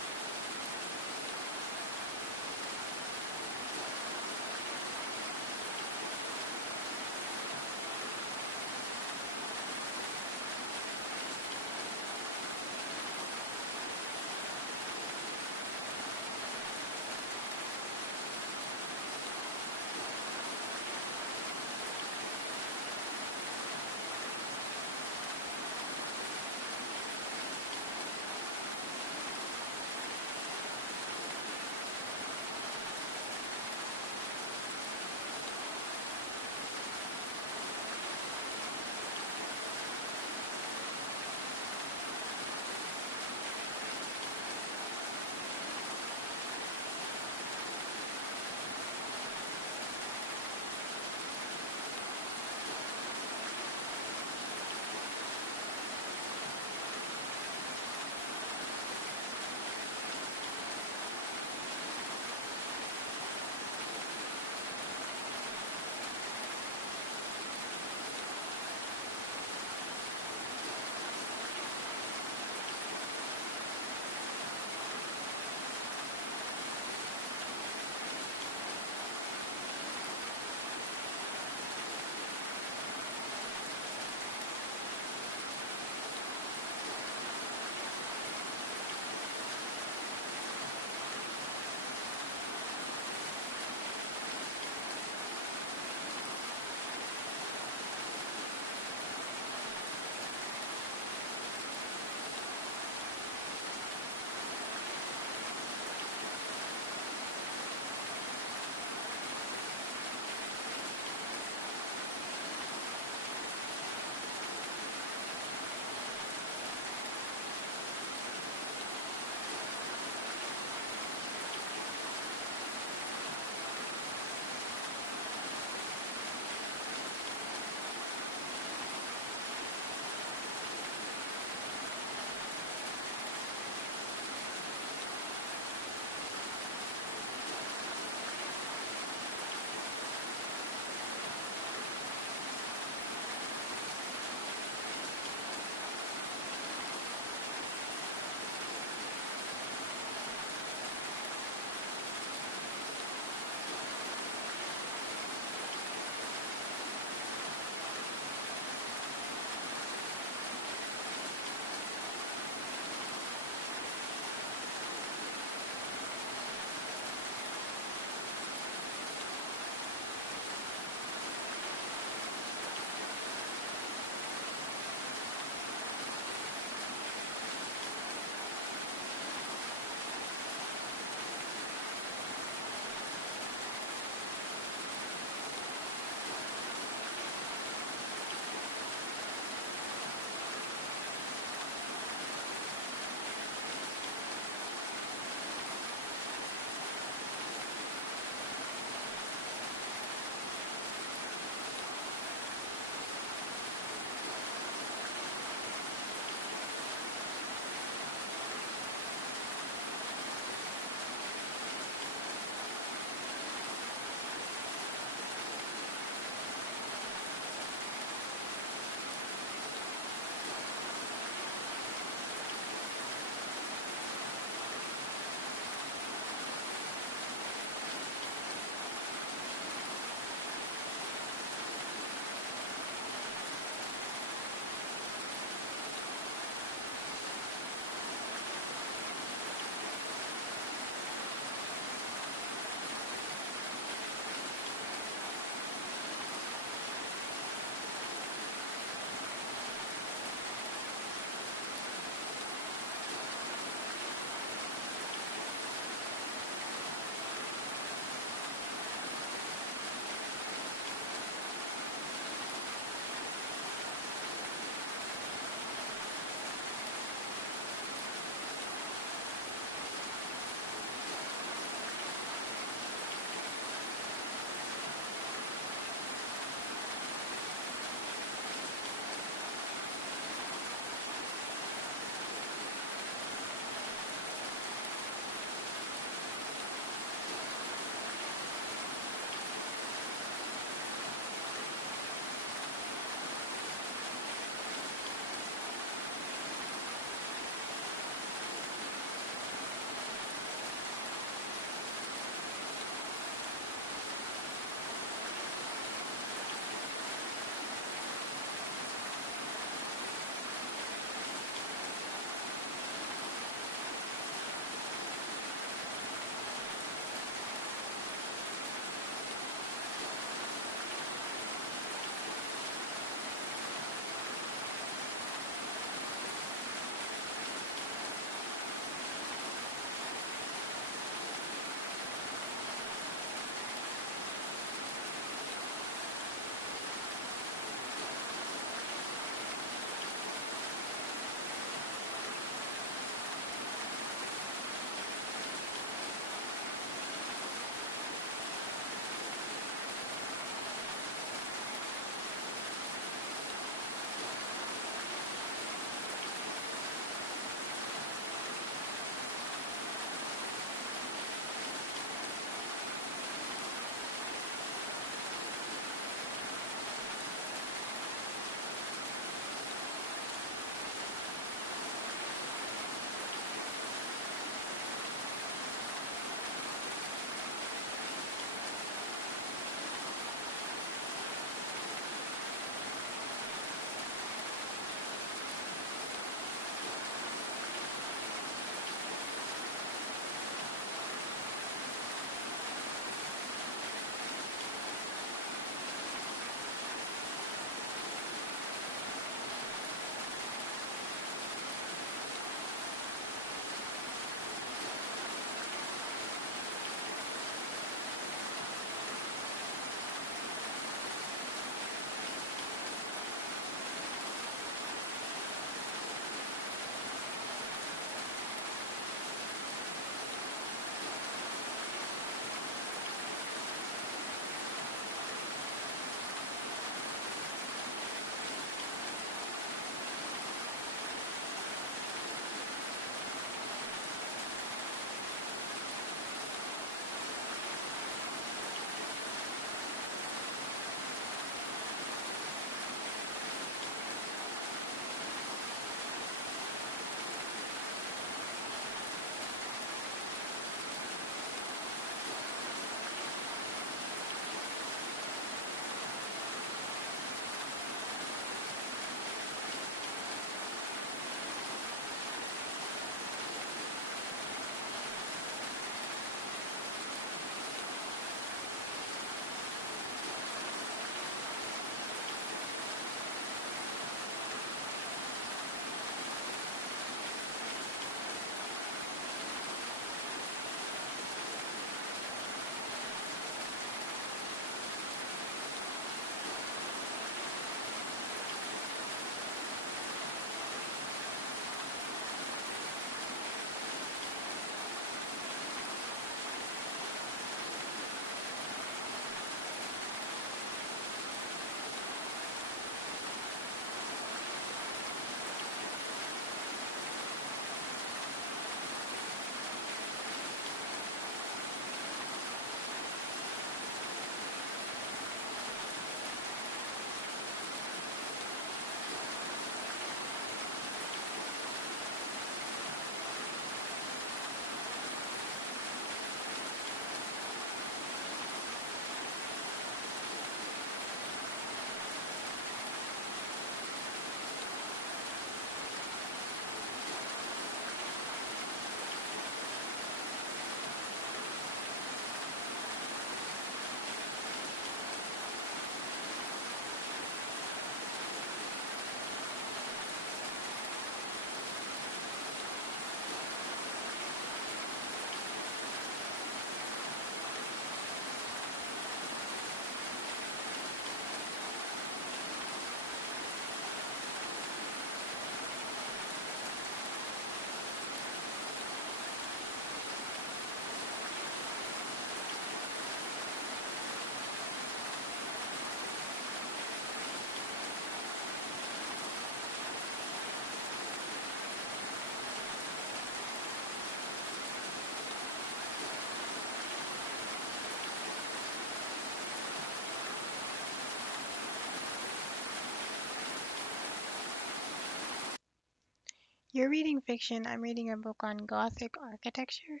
You're reading fiction. I'm reading a book on Gothic architecture.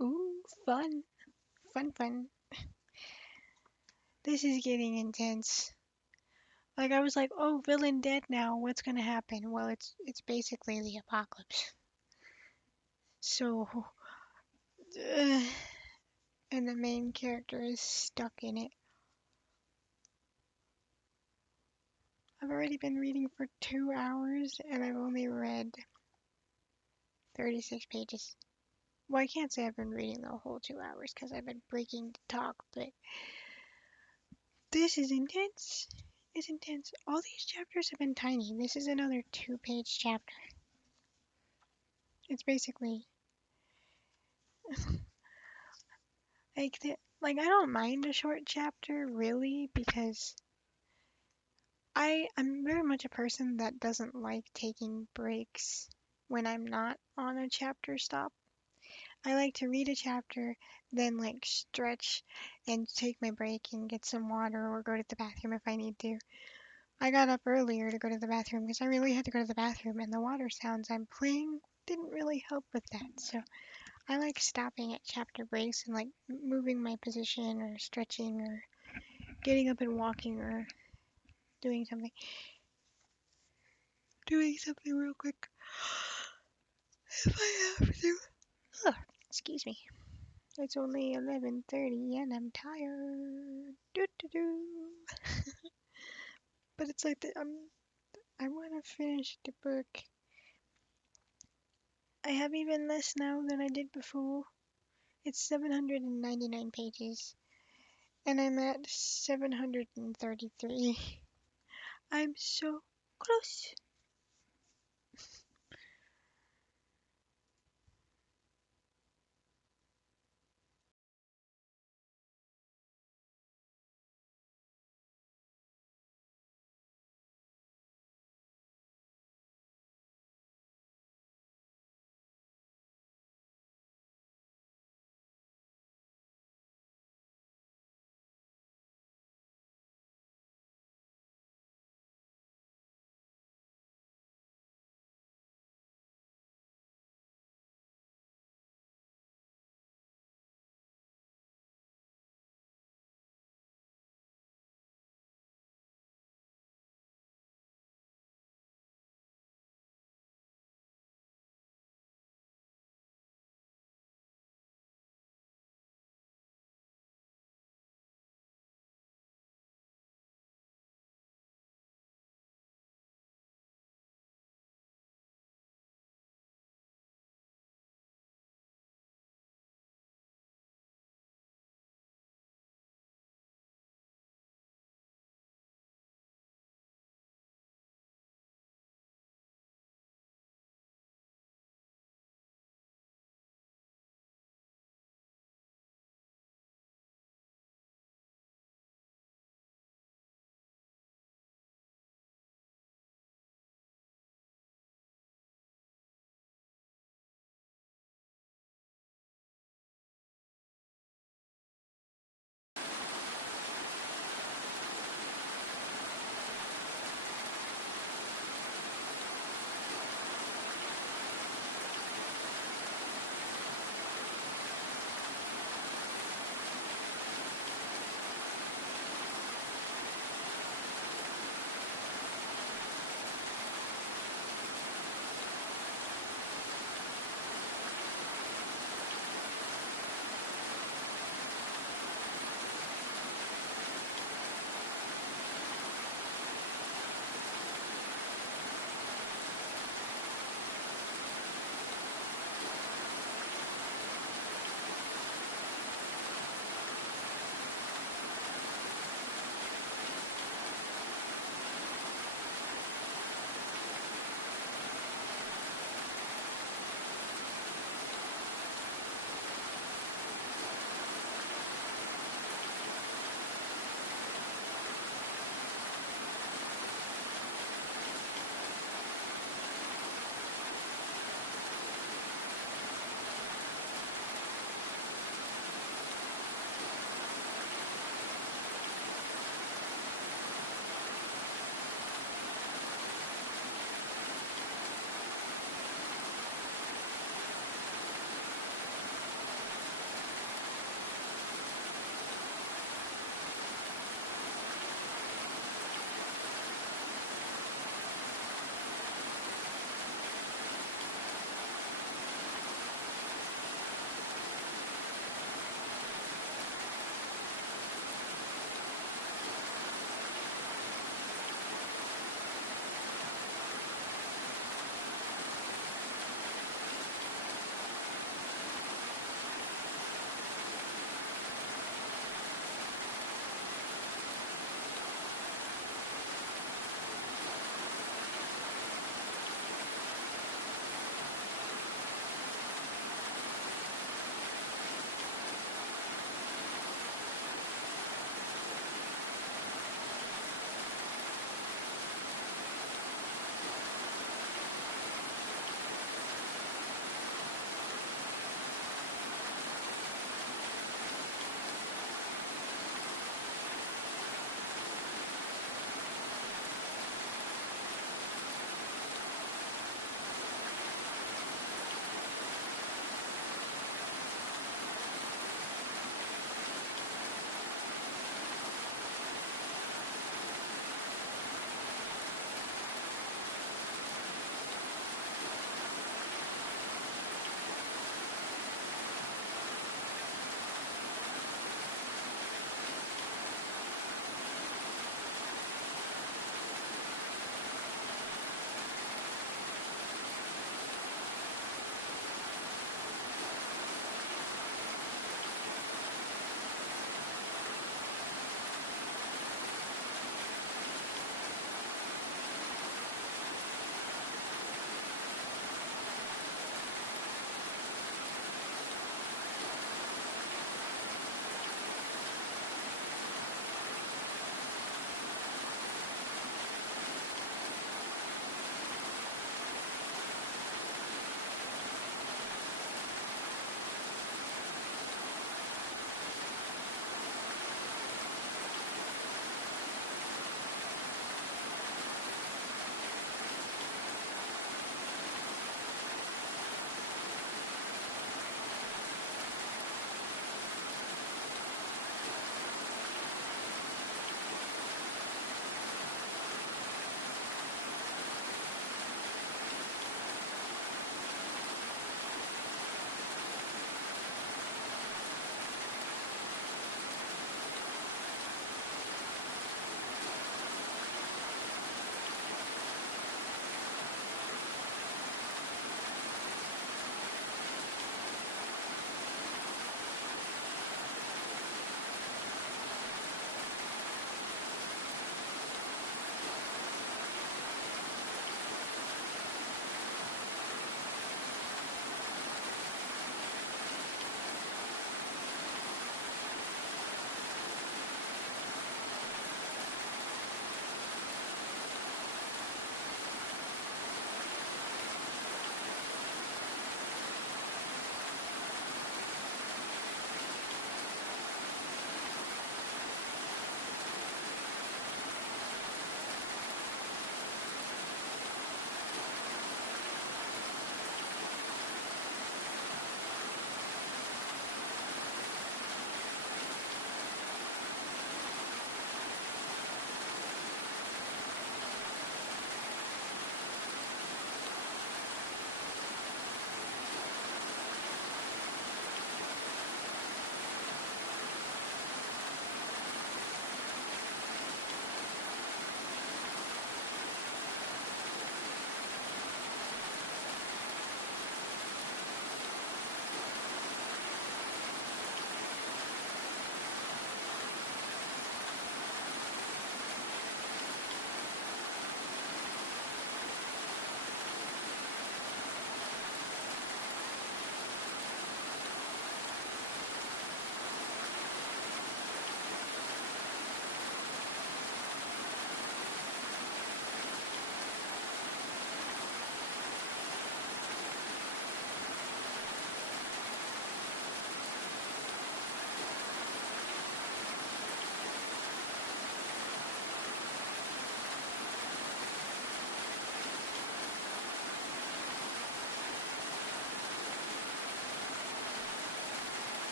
Ooh, fun. Fun, fun. This is getting intense. Like I was like, oh, villain dead now. What's gonna happen? Well, it's basically the apocalypse. So, and the main character is stuck in it. I've already been reading for 2 hours and I've only read 36 pages. Well, I can't say I've been reading the whole 2 hours because I've been breaking the talk, but this is intense. It's intense. All these chapters have been tiny. This is another 2-page chapter. It's basically like I don't mind a short chapter really because I'm very much a person that doesn't like taking breaks when I'm not on a chapter stop. I like to read a chapter, then like stretch and take my break and get some water or go to the bathroom if I need to. I got up earlier to go to the bathroom because I really had to go to the bathroom and the water sounds I'm playing didn't really help with that. So I like stopping at chapter breaks and like moving my position or stretching or getting up and walking or doing something. Doing something real quick if I have to. Ugh, excuse me. It's only 11:30 and I'm tired. Doo -doo -doo. But it's like I want to finish the book. I have even less now than I did before. It's 799 pages, and I'm at 733. I'm so close.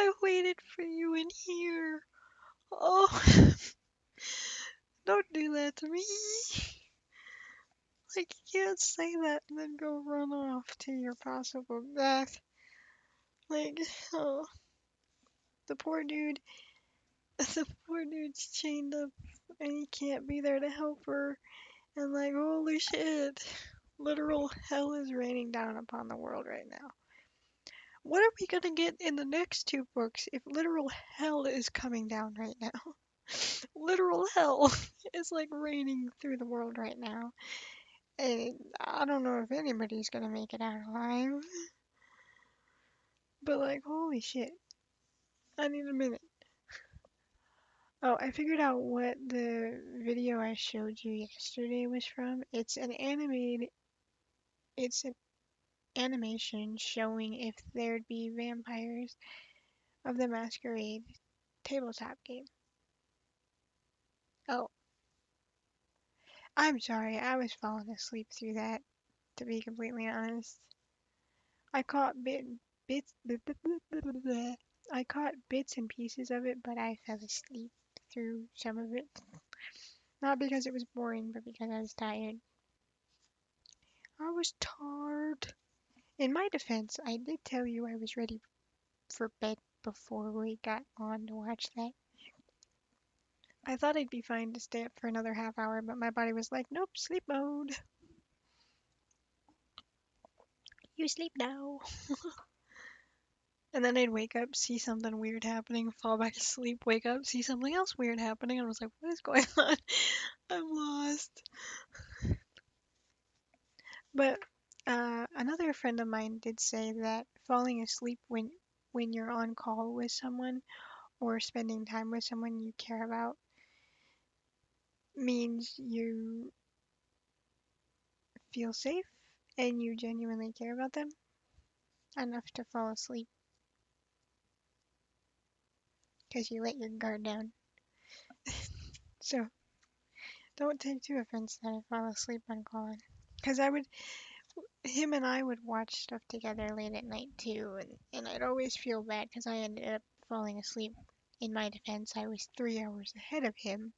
I waited for you in here. Oh, don't do that to me. Like, you can't say that and then go run off to your possible death. Like, oh, the poor dude, the poor dude's chained up and he can't be there to help her. And like, holy shit, literal hell is raining down upon the world right now. What are we gonna get in the next two books if literal hell is coming down right now? Literal hell is like raining through the world right now. And I don't know if anybody's gonna make it out alive. But like, holy shit. I need a minute. Oh, I figured out what the video I showed you yesterday was from. It's an animation showing if there'd be vampires of the Masquerade tabletop game. Oh, I'm sorry, I was falling asleep through that, to be completely honest. I caught bits I caught bits and pieces of it, but I fell asleep through some of it. Not because it was boring, but because I was tired. I was tired. In my defense, I did tell you I was ready for bed before we got on to watch that. I thought I'd be fine to stay up for another half hour, but my body was like, nope, sleep mode. You sleep now. And then I'd wake up, see something weird happening, fall back asleep, wake up, see something else weird happening, and I was like, what is going on? I'm lost. But another friend of mine did say that falling asleep when you're on call with someone or spending time with someone you care about means you feel safe and you genuinely care about them enough to fall asleep because you let your guard down. So don't take too offense that I fall asleep on call. Because him and I would watch stuff together late at night too, and I'd always feel bad because I ended up falling asleep. In my defense, I was 3 hours ahead of him.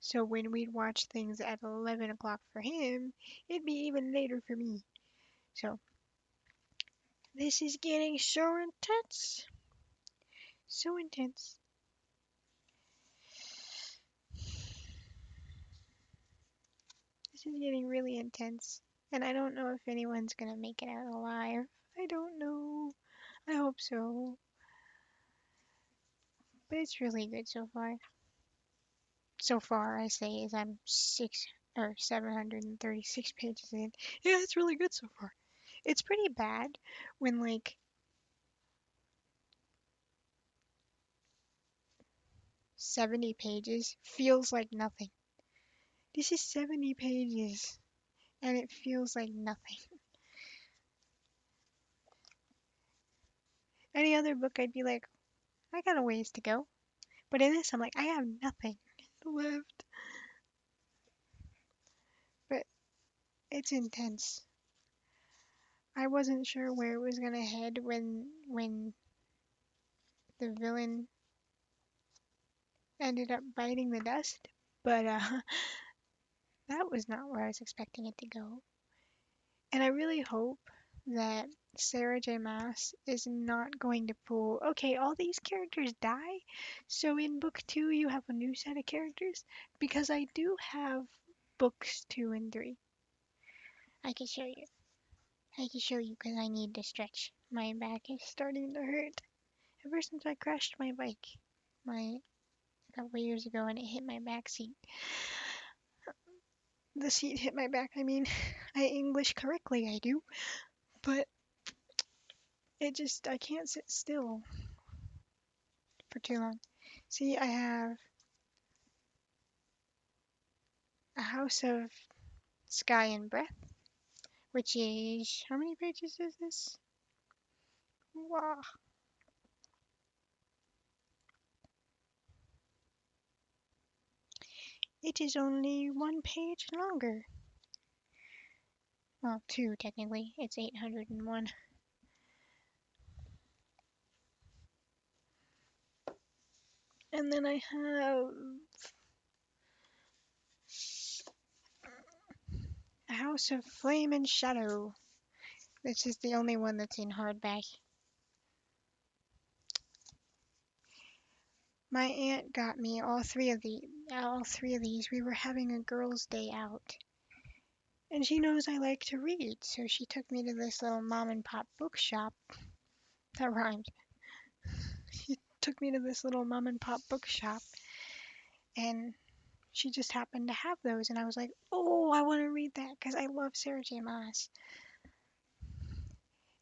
So when we'd watch things at 11 o'clock for him, it'd be even later for me. So this is getting so intense. So intense. This is getting really intense. And I don't know if anyone's gonna make it out alive. I don't know. I hope so. But it's really good so far. So far, I say, as I'm 736 pages in. Yeah, it's really good so far. It's pretty bad when, like, 70 pages feels like nothing. This is 70 pages, and it feels like nothing. Any other book, I'd be like, I got a ways to go. But in this, I'm like, I have nothing left. But it's intense. I wasn't sure where it was gonna head when the villain ended up biting the dust, but that was not where I was expecting it to go. And I really hope that Sarah J. Maas is not going to pull, okay, all these characters die, so in book two you have a new set of characters, because I do have books two and three. I can show you. I can show you because I need to stretch. My back is starting to hurt. Ever since I crashed my bike a couple years ago and it hit my back seat. The seat hit my back, I mean. I English correctly, I do. But I can't sit still for too long. See, I have A House of Sky and Breath, which is, how many pages is this? Wow. It is only 1 page longer. Well, two technically. It's 801. And then I have A House of Flame and Shadow. This is the only one that's in hardback. My aunt got me all three of these. We were having a girls' day out. And she knows I like to read, so she took me to this little mom and pop bookshop. That rhymed. She took me to this little mom and pop bookshop, and she just happened to have those, and I was like, "Oh, I want to read that because I love Sarah J. Maas."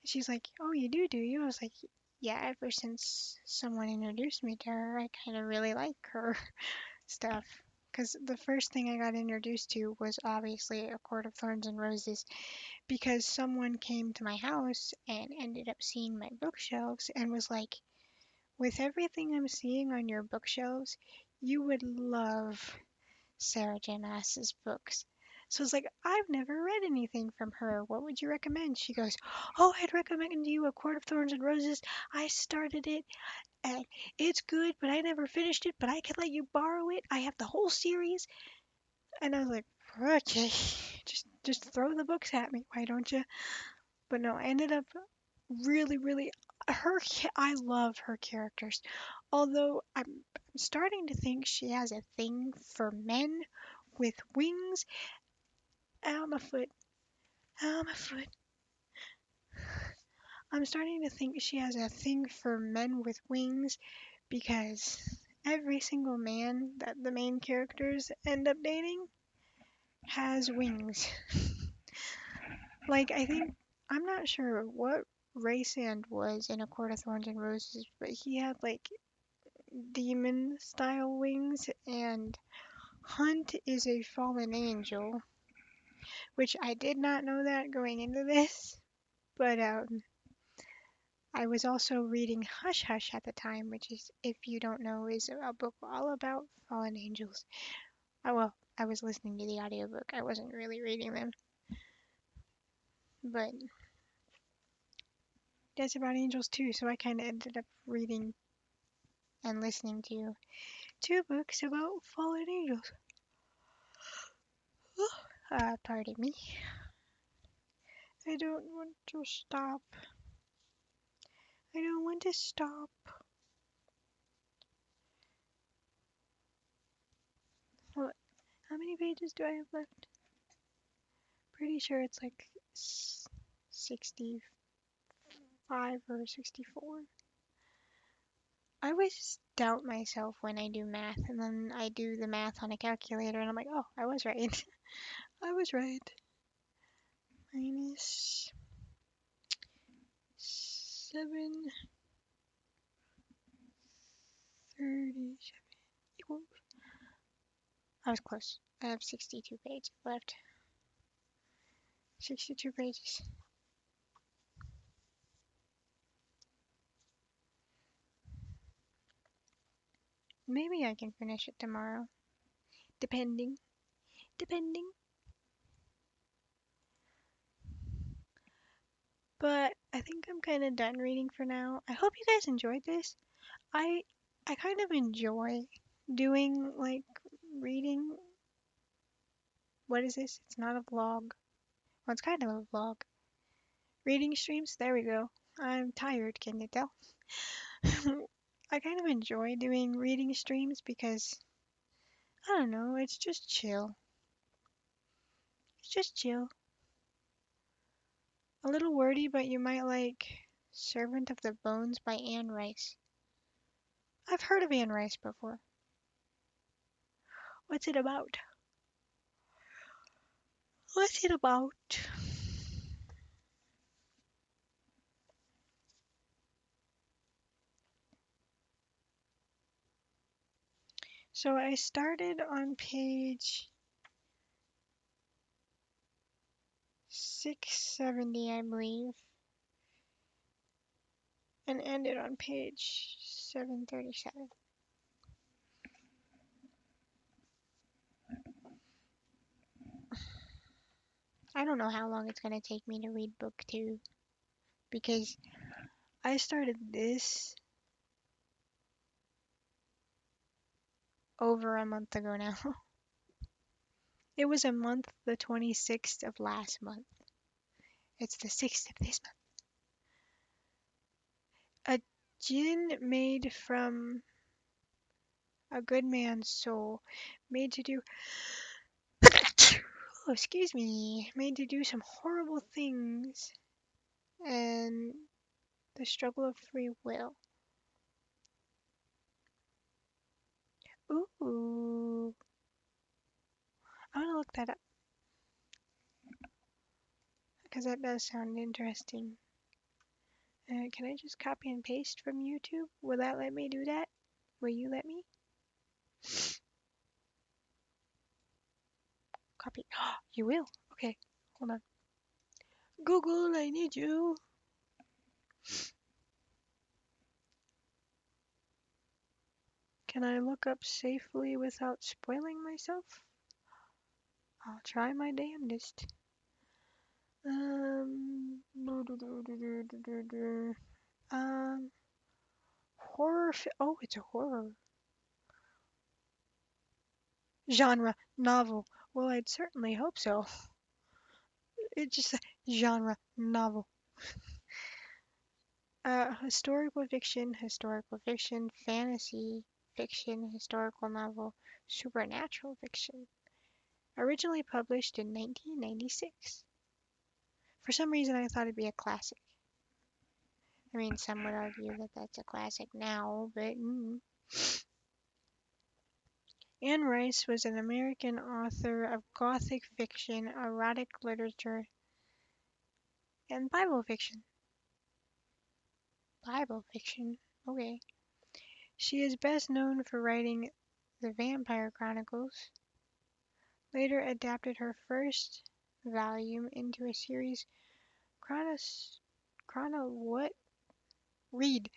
She's like, "Oh, you do you?" I was like, "Yeah, ever since someone introduced me to her, I kind of really like her stuff." Because the first thing I got introduced to was obviously A Court of Thorns and Roses, because someone came to my house and ended up seeing my bookshelves and was like, "With everything I'm seeing on your bookshelves, you would love Sarah J. Maas's books." So I was like, "I've never read anything from her. What would you recommend?" She goes, "Oh, I'd recommend you A Court of Thorns and Roses. I started it and it's good, but I never finished it, but I can let you borrow it. I have the whole series." And I was like, "Okay, just throw the books at me. Why don't you?" But no, I ended up really I love her characters. Although I'm starting to think she has a thing for men with wings. Ow, my foot. Ow, my foot. I'm starting to think she has a thing for men with wings because every single man that the main characters end up dating has wings. Like, I'm not sure what Raysand was in A Court of Thorns and Roses, but he had like demon style wings, and Hunt is a fallen angel, which I did not know that going into this, but I was also reading Hush Hush at the time, which is, if you don't know, is a book all about fallen angels. I was listening to the audiobook. I wasn't really reading them, but that's about angels too, so I kind of ended up reading and listening to two books about fallen angels. Pardon me. I don't want to stop. I don't want to stop. What? How many pages do I have left? Pretty sure it's like 65 or 64. I always doubt myself when I do math, and then I do the math on a calculator, and I'm like, oh, I was right. I was right. Minus 737 equals. I was close. I have 62 pages left. 62 pages. Maybe I can finish it tomorrow. Depending. Depending. But I think I'm kind of done reading for now. I hope you guys enjoyed this. I I kind of enjoy doing like reading. What is this? It's not a vlog. Well, it's kind of a vlog. Reading streams. There we go. I'm tired, can you tell? I kind of enjoy doing reading streams because I don't know, it's just chill. It's just chill. A little wordy, but you might like Servant of the Bones by Anne Rice. I've heard of Anne Rice before. What's it about? What's it about? So I started on page 670, I believe, and ended on page 737. I don't know how long it's going to take me to read book 2 because I started this over a month ago now. It was a month, the 26th of last month. It's the 6th of this month. A gin made from a good man's soul, made to do, oh, excuse me, made to do some horrible things, and the struggle of free will. Ooh, I'm gonna look that up because that does sound interesting. Can I just copy and paste from YouTube? Will that let me do that? Will you let me? Copy. You will? Okay, hold on. Google, I need you. Can I look up safely without spoiling myself? I'll try my damnedest. Um, um, horror. Oh, it's a horror genre novel. Well, I'd certainly hope so. It's just a genre novel. Historical fiction, fantasy fiction, historical novel, supernatural fiction. Originally published in 1996. For some reason, I thought it'd be a classic. I mean, some would argue that that's a classic now, but Anne Rice was an American author of Gothic fiction, erotic literature, and Bible fiction. Bible fiction? Okay. She is best known for writing The Vampire Chronicles, later adapted her first volume into a series what? Read.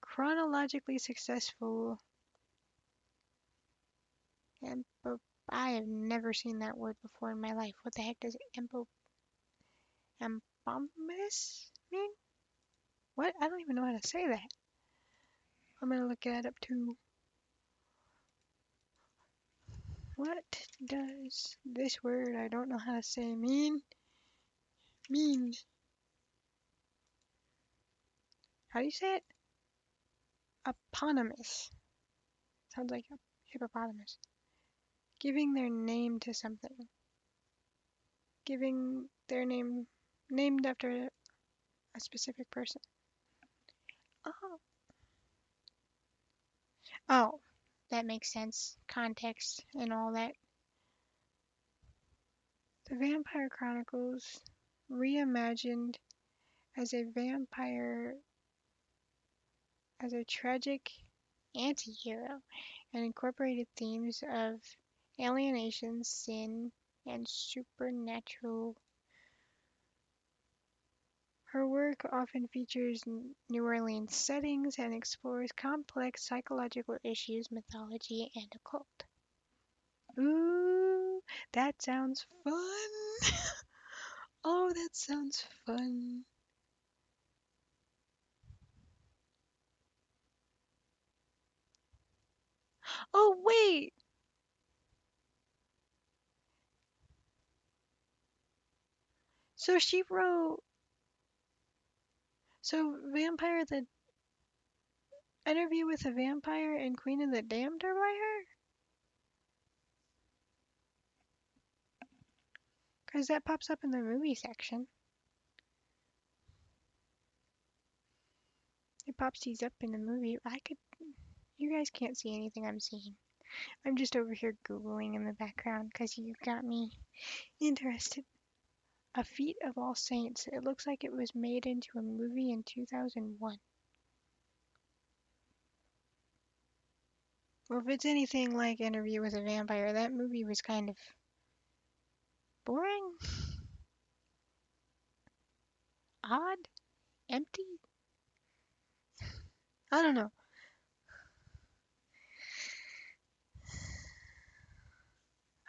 Chronologically successful. I have never seen that word before in my life. What the heck does embombus mean? What? I don't even know how to say that. I'm gonna look that up too. What does this word I don't know how to say mean? Mean. How do you say it? Eponymous. Sounds like a hippopotamus. Giving their name to something. Giving their name named after a specific person. Oh. Oh, that makes sense. Context and all that. The Vampire Chronicles, reimagined as a vampire, as a tragic anti-hero, and incorporated themes of alienation, sin, and supernatural. Her work often features New Orleans settings and explores complex psychological issues, mythology, and occult. Ooh, that sounds fun! Oh, that sounds fun. Oh, wait! So she wrote. So Vampire the Interview with a Vampire and Queen of the Damned are by her? Because that pops up in the movie section. It pops these up in the movie. You guys can't see anything I'm seeing. I'm just over here Googling in the background because you got me interested. A Feat of All Saints. It looks like it was made into a movie in 2001. Well, if it's anything like Interview with a Vampire, that movie was kind of boring, odd, empty. I don't know.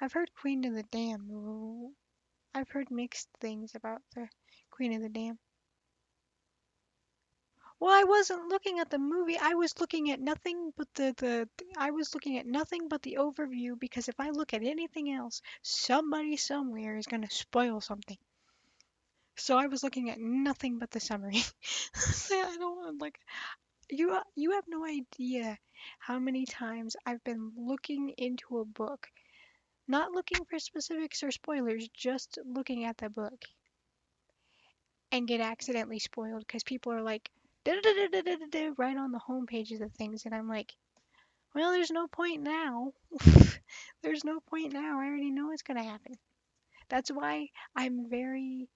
I've heard Queen of the Dam. I've heard mixed things about the Queen of the Dam. Well, I wasn't looking at the movie. I was looking at nothing but I was looking at nothing but the overview because if I look at anything else, somebody somewhere is going to spoil something. So I was looking at nothing but the summary. So I don't like you have no idea how many times I've been looking into a book, not looking for specifics or spoilers, just looking at the book and get accidentally spoiled because people are like "Da-da-da-da-da-da-da," right on the home pages of things, and I'm like, well, there's no point now. There's no point now. I already know what's gonna happen. That's why I'm very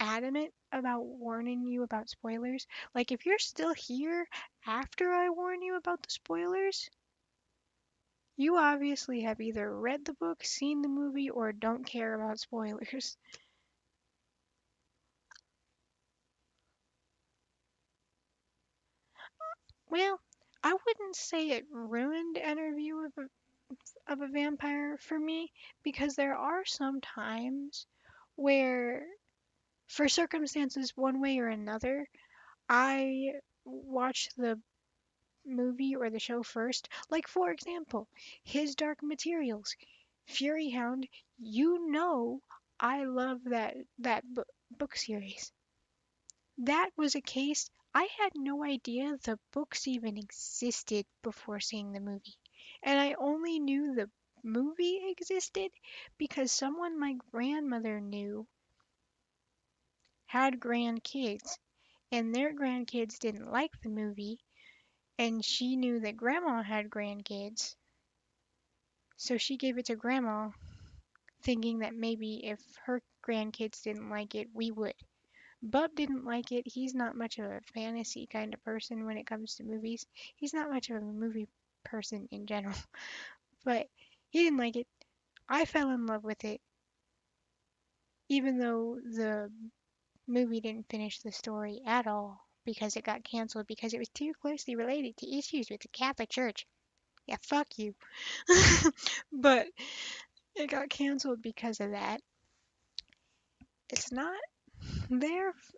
adamant about warning you about spoilers. Like, if you're still here after I warn you about the spoilers, you obviously have either read the book, seen the movie, or don't care about spoilers. Well, I wouldn't say it ruined an review of a vampire for me because there are some times where, for circumstances one way or another, I watch the movie or the show first. Like, for example, His Dark Materials, Fury Hound. You know, I love that book series. That was a case I had no idea the books even existed before seeing the movie. And I only knew the movie existed because someone my grandmother knew had grandkids, and their grandkids didn't like the movie, and she knew that grandma had grandkids, so she gave it to grandma, thinking that maybe if her grandkids didn't like it, we would. Bub didn't like it. He's not much of a fantasy kind of person when it comes to movies. He's not much of a movie person in general, but he didn't like it. I fell in love with it, even though the movie didn't finish the story at all because it got canceled because it was too closely related to issues with the Catholic Church. Yeah, fuck you. But it got canceled because of that. It's not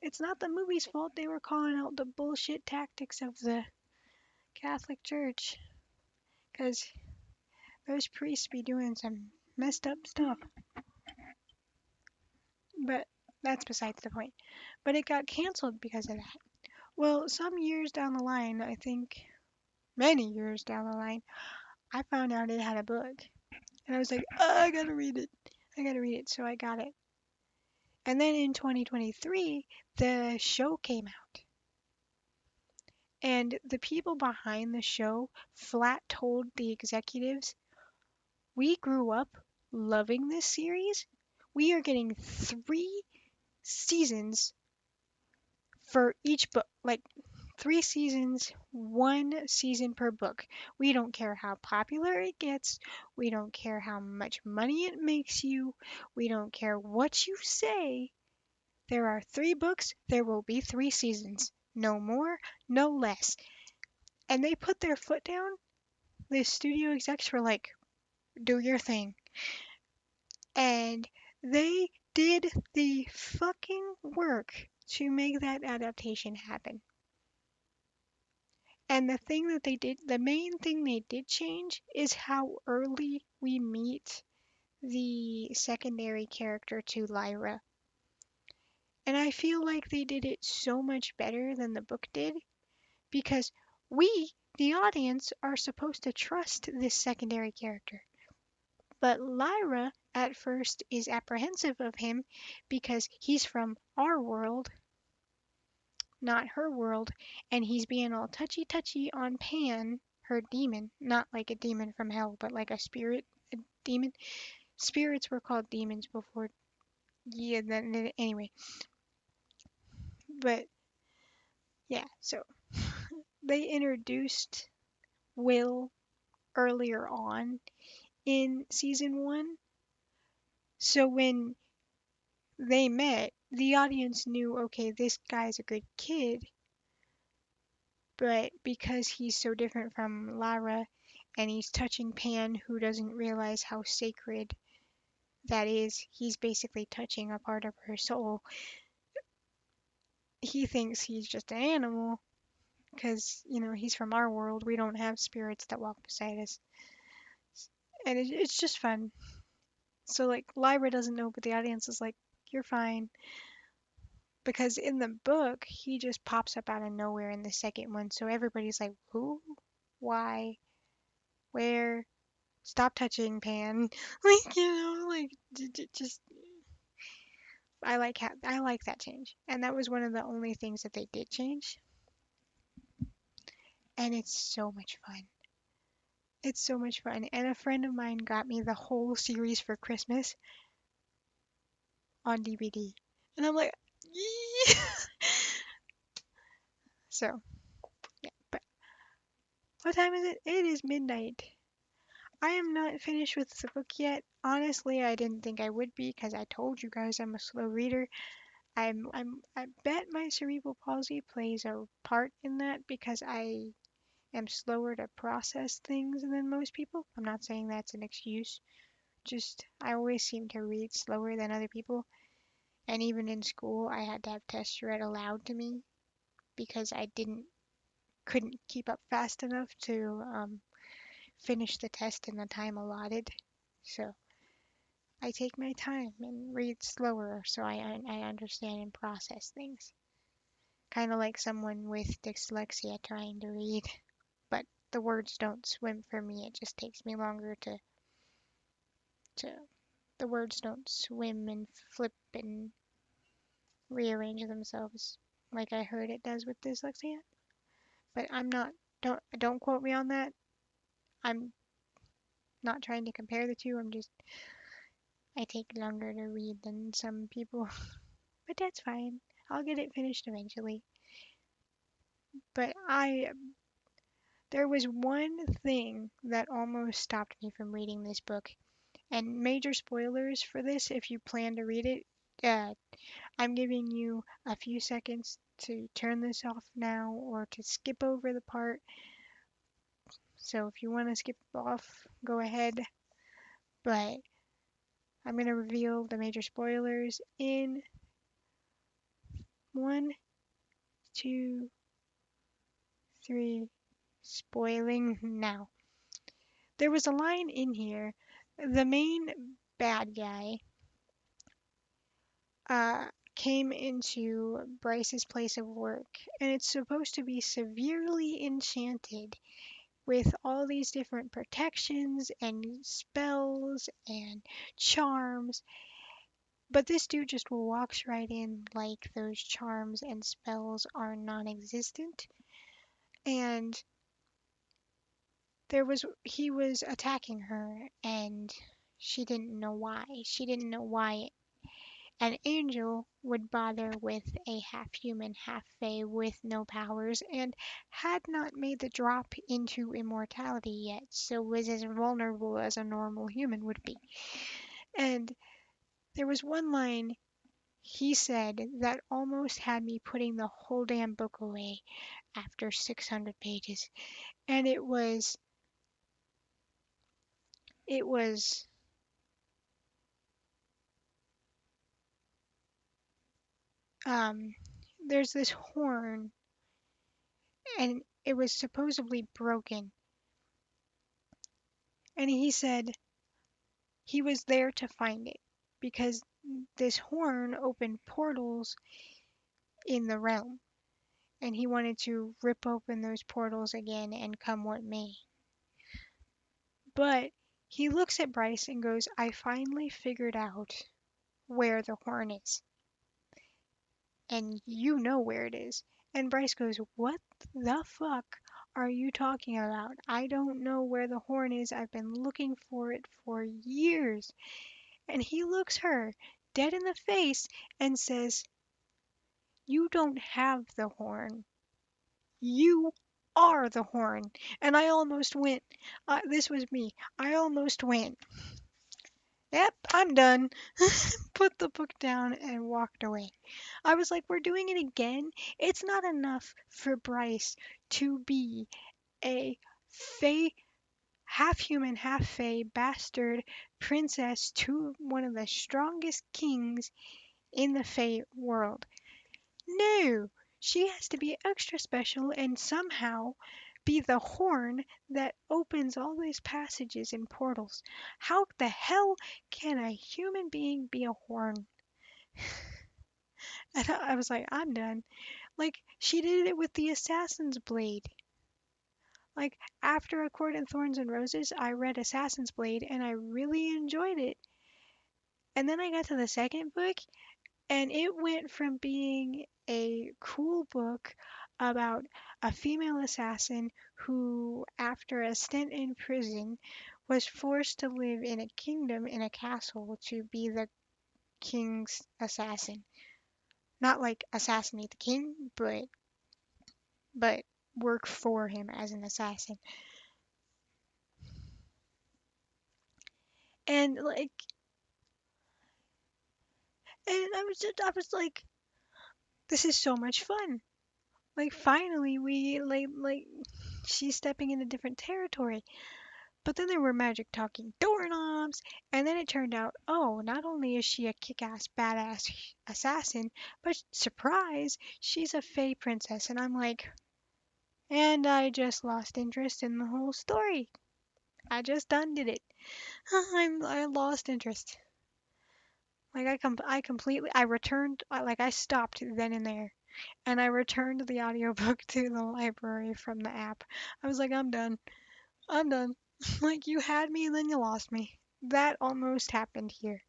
it's not the movie's fault they were calling out the bullshit tactics of the Catholic Church, because those priests be doing some messed up stuff. But that's besides the point. But it got canceled because of that. Well, some years down the line, I think many years down the line, I found out it had a book. And I was like, oh, I gotta read it. I gotta read it. So I got it. And then in 2023, the show came out. And the people behind the show flat told the executives, we grew up loving this series. We are getting 3 seasons for each book. Like 3 seasons, 1 season per book. We don't care how popular it gets. We don't care how much money it makes you. We don't care what you say. There are 3 books. There will be 3 seasons. No more, no less. And they put their foot down. The studio execs were like, do your thing. And they did the fucking work to make that adaptation happen. And the main thing they did change is how early we meet the secondary character to Lyra. And I feel like they did it so much better than the book did because we, the audience, are supposed to trust this secondary character. But Lyra at first is apprehensive of him because he's from our world, not her world, and he's being all touchy touchy on Pan, her demon, not like a demon from hell, but like a demon. Spirits were called demons before. Yeah, anyway. But yeah, so they introduced Will earlier on in season 1. So when they met, the audience knew, okay, this guy's a good kid, but because he's so different from Lara and he's touching Pan, who doesn't realize how sacred that is, he's basically touching a part of her soul. he thinks he's just an animal because, he's from our world. We don't have spirits that walk beside us. And it's just fun. So, like, Lyra doesn't know, but the audience is like, you're fine. Because in the book, he just pops up out of nowhere in the second one. So everybody's like, who? Why? Where? Stop touching Pan. Like, just I like that change. And that was one of the only things that they did change. And it's so much fun. It's so much fun. And a friend of mine got me the whole series for Christmas on DVD. And I'm like, yeah. So, yeah. But what time is it? It is midnight. I am not finished with the book yet. Honestly, I didn't think I would be because I told you guys I'm a slow reader. I bet my cerebral palsy plays a part in that because I am slower to process things than most people. I'm not saying that's an excuse. Just I always seem to read slower than other people. And even in school, I had to have tests read aloud to me because I didn't couldn't keep up fast enough to finish the test in the time allotted. So I take my time and read slower so I understand and process things. Kind of like someone with dyslexia trying to read, but the words don't swim for me. It just takes me longer to the words don't swim and flip and rearrange themselves like I heard it does with dyslexia. But I'm not don't quote me on that. I'm not trying to compare the two. I take longer to read than some people, but that's fine. I'll get it finished eventually. But there was one thing that almost stopped me from reading this book, and major spoilers for this if you plan to read it. Uh, I'm giving you a few seconds to turn this off now or to skip over the part. So if you want to skip off, go ahead. But I'm going to reveal the major spoilers in one, two, three. Spoiling now. There was a line in here. The main bad guy came into Bryce's place of work, and it's supposed to be severely enchanted with all these different protections and spells and charms. But this dude just walks right in like those charms and spells are non existent. And he was attacking her, and she didn't know why. She didn't know why an angel would bother with a half human, half fae with no powers, and had not made the drop into immortality yet, so was as vulnerable as a normal human would be. And there was one line he said that almost had me putting the whole damn book away after 600 pages. And it was, um, there's this horn, and it was supposedly broken. And he said he was there to find it because this horn opened portals in the realm, and he wanted to rip open those portals again and come what may. But he looks at Bryce and goes, I finally figured out where the horn is. And you know where it is. And Bryce goes, what the fuck are you talking about? I don't know where the horn is. I've been looking for it for years. And he looks her dead in the face and says, you don't have the horn. You are the horn. And I almost went. This was me. I almost went. Yep, I'm done. Put the book down and walked away. I was like, we're doing it again. It's not enough for Bryce to be a fae, half human, half fae bastard princess to one of the strongest kings in the fae world. No, she has to be extra special and somehow be the horn that opens all these passages and portals. How the hell can a human being be a horn? And I was like, I'm done. Like, she did it with the Assassin's Blade. Like, after A Court in Thorns and Roses, I read Assassin's Blade and I really enjoyed it. And then I got to the second book and it went from being a cool book about a female assassin who, after a stint in prison, was forced to live in a kingdom in a castle to be the king's assassin. Not like assassinate the king, but work for him as an assassin. And like, and I was like, this is so much fun. Like finally we like she's stepping into different territory. But then there were magic talking doorknobs, and then it turned out, oh, not only is she a kick-ass badass assassin, but surprise, she's a fey princess. And I'm like, and I just lost interest in the whole story. I just undid it. I lost interest. Like I completely I returned like I stopped then and there and I returned the audiobook to the library from the app. I was like, I'm done. I'm done. Like you had me and then you lost me. That almost happened here.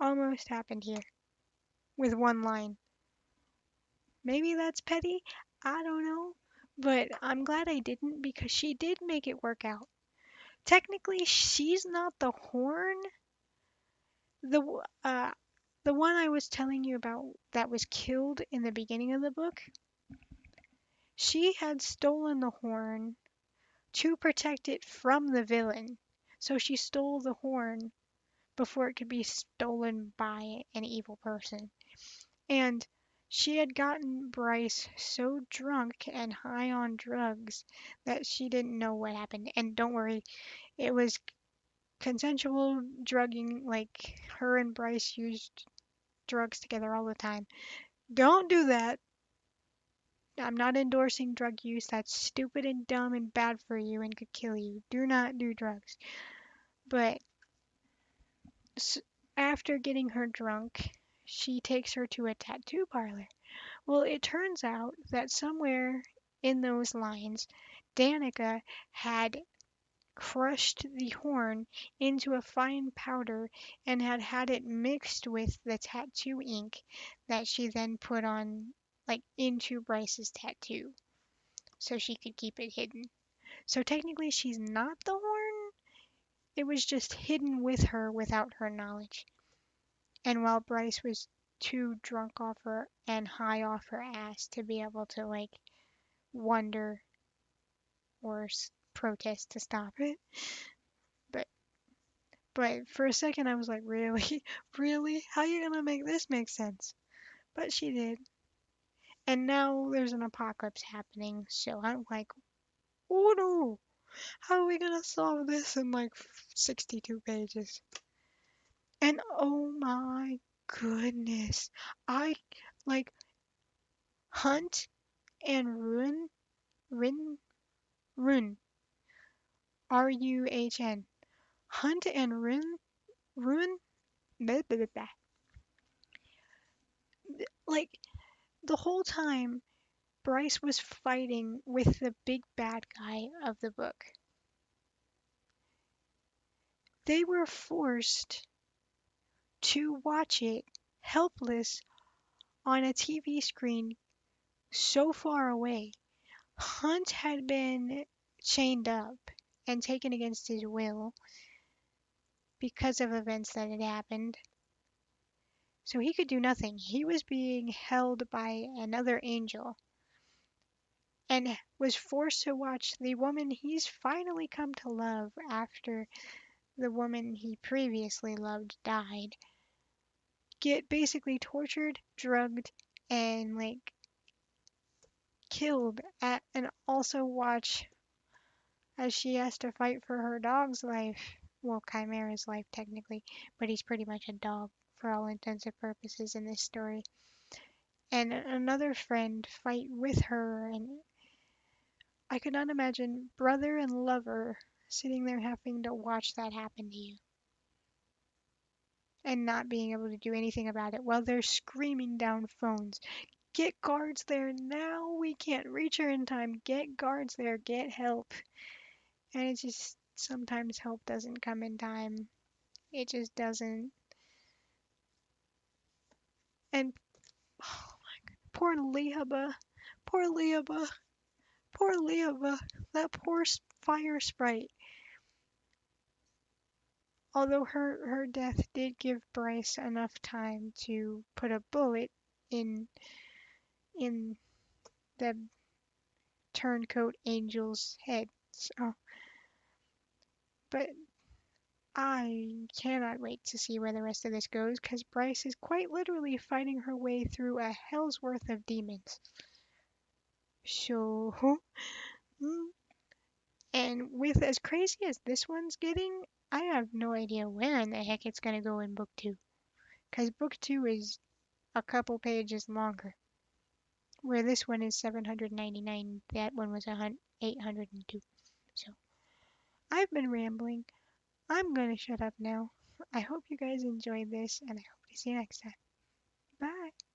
Almost happened here with one line. Maybe that's petty. I don't know. But I'm glad I didn't because she did make it work out. Technically, she's not the horn. The the one I was telling you about that was killed in the beginning of the book, she had stolen the horn to protect it from the villain. So she stole the horn before it could be stolen by an evil person. And she had gotten Bryce so drunk and high on drugs that she didn't know what happened. And don't worry, it was consensual drugging, like her and Bryce used drugs together all the time. Don't do that. I'm not endorsing drug use. That's stupid and dumb and bad for you and could kill you. Do not do drugs. But after getting her drunk, she takes her to a tattoo parlor. Well, it turns out that somewhere in those lines, Danica had crushed the horn into a fine powder and had had it mixed with the tattoo ink that she then put on, like, into Bryce's tattoo so she could keep it hidden. So technically, she's not the horn. It was just hidden with her without her knowledge. And while Bryce was too drunk off her and high off her ass to be able to, like, wonder or protest to stop it. But but for a second I was like, really? Really? How are you gonna make this make sense? But she did. And now there's an apocalypse happening, so I'm like, oh no! How are we gonna solve this in like 62 pages? And oh my goodness. I like Hunt and Run, Ruhn. Hunt and Ruin, blah, blah, blah, blah. Like the whole time Bryce was fighting with the big bad guy of the book. They were forced to watch it helpless on a TV screen so far away. Hunt had been chained up and taken against his will because of events that had happened. So he could do nothing. He was being held by another angel and was forced to watch the woman he's finally come to love after the woman he previously loved died get basically tortured, drugged, and like killed and also watch as she has to fight for her dog's life. Well, Chimera's life technically, but he's pretty much a dog for all intents and purposes in this story. And another friend fight with her, and I could not imagine brother and lover sitting there having to watch that happen to you and not being able to do anything about it while they're screaming down phones. Get guards there now. We can't reach her in time. Get guards there. Get help. And it's just sometimes help doesn't come in time. It just doesn't. And oh, poor Liaba. Poor Liaba. Poor Liaba. That poor fire sprite. Although her death did give Bryce enough time to put a bullet in in the turncoat angel's head. So, but I cannot wait to see where the rest of this goes because Bryce is quite literally fighting her way through a hell's worth of demons. So, mm, and with as crazy as this one's getting, I have no idea where in the heck it's gonna go in book two. Because book two is a couple pages longer, where this one is 799. That one was 802. So, I've been rambling. I'm gonna shut up now. I hope you guys enjoyed this, and I hope to see you next time. Bye.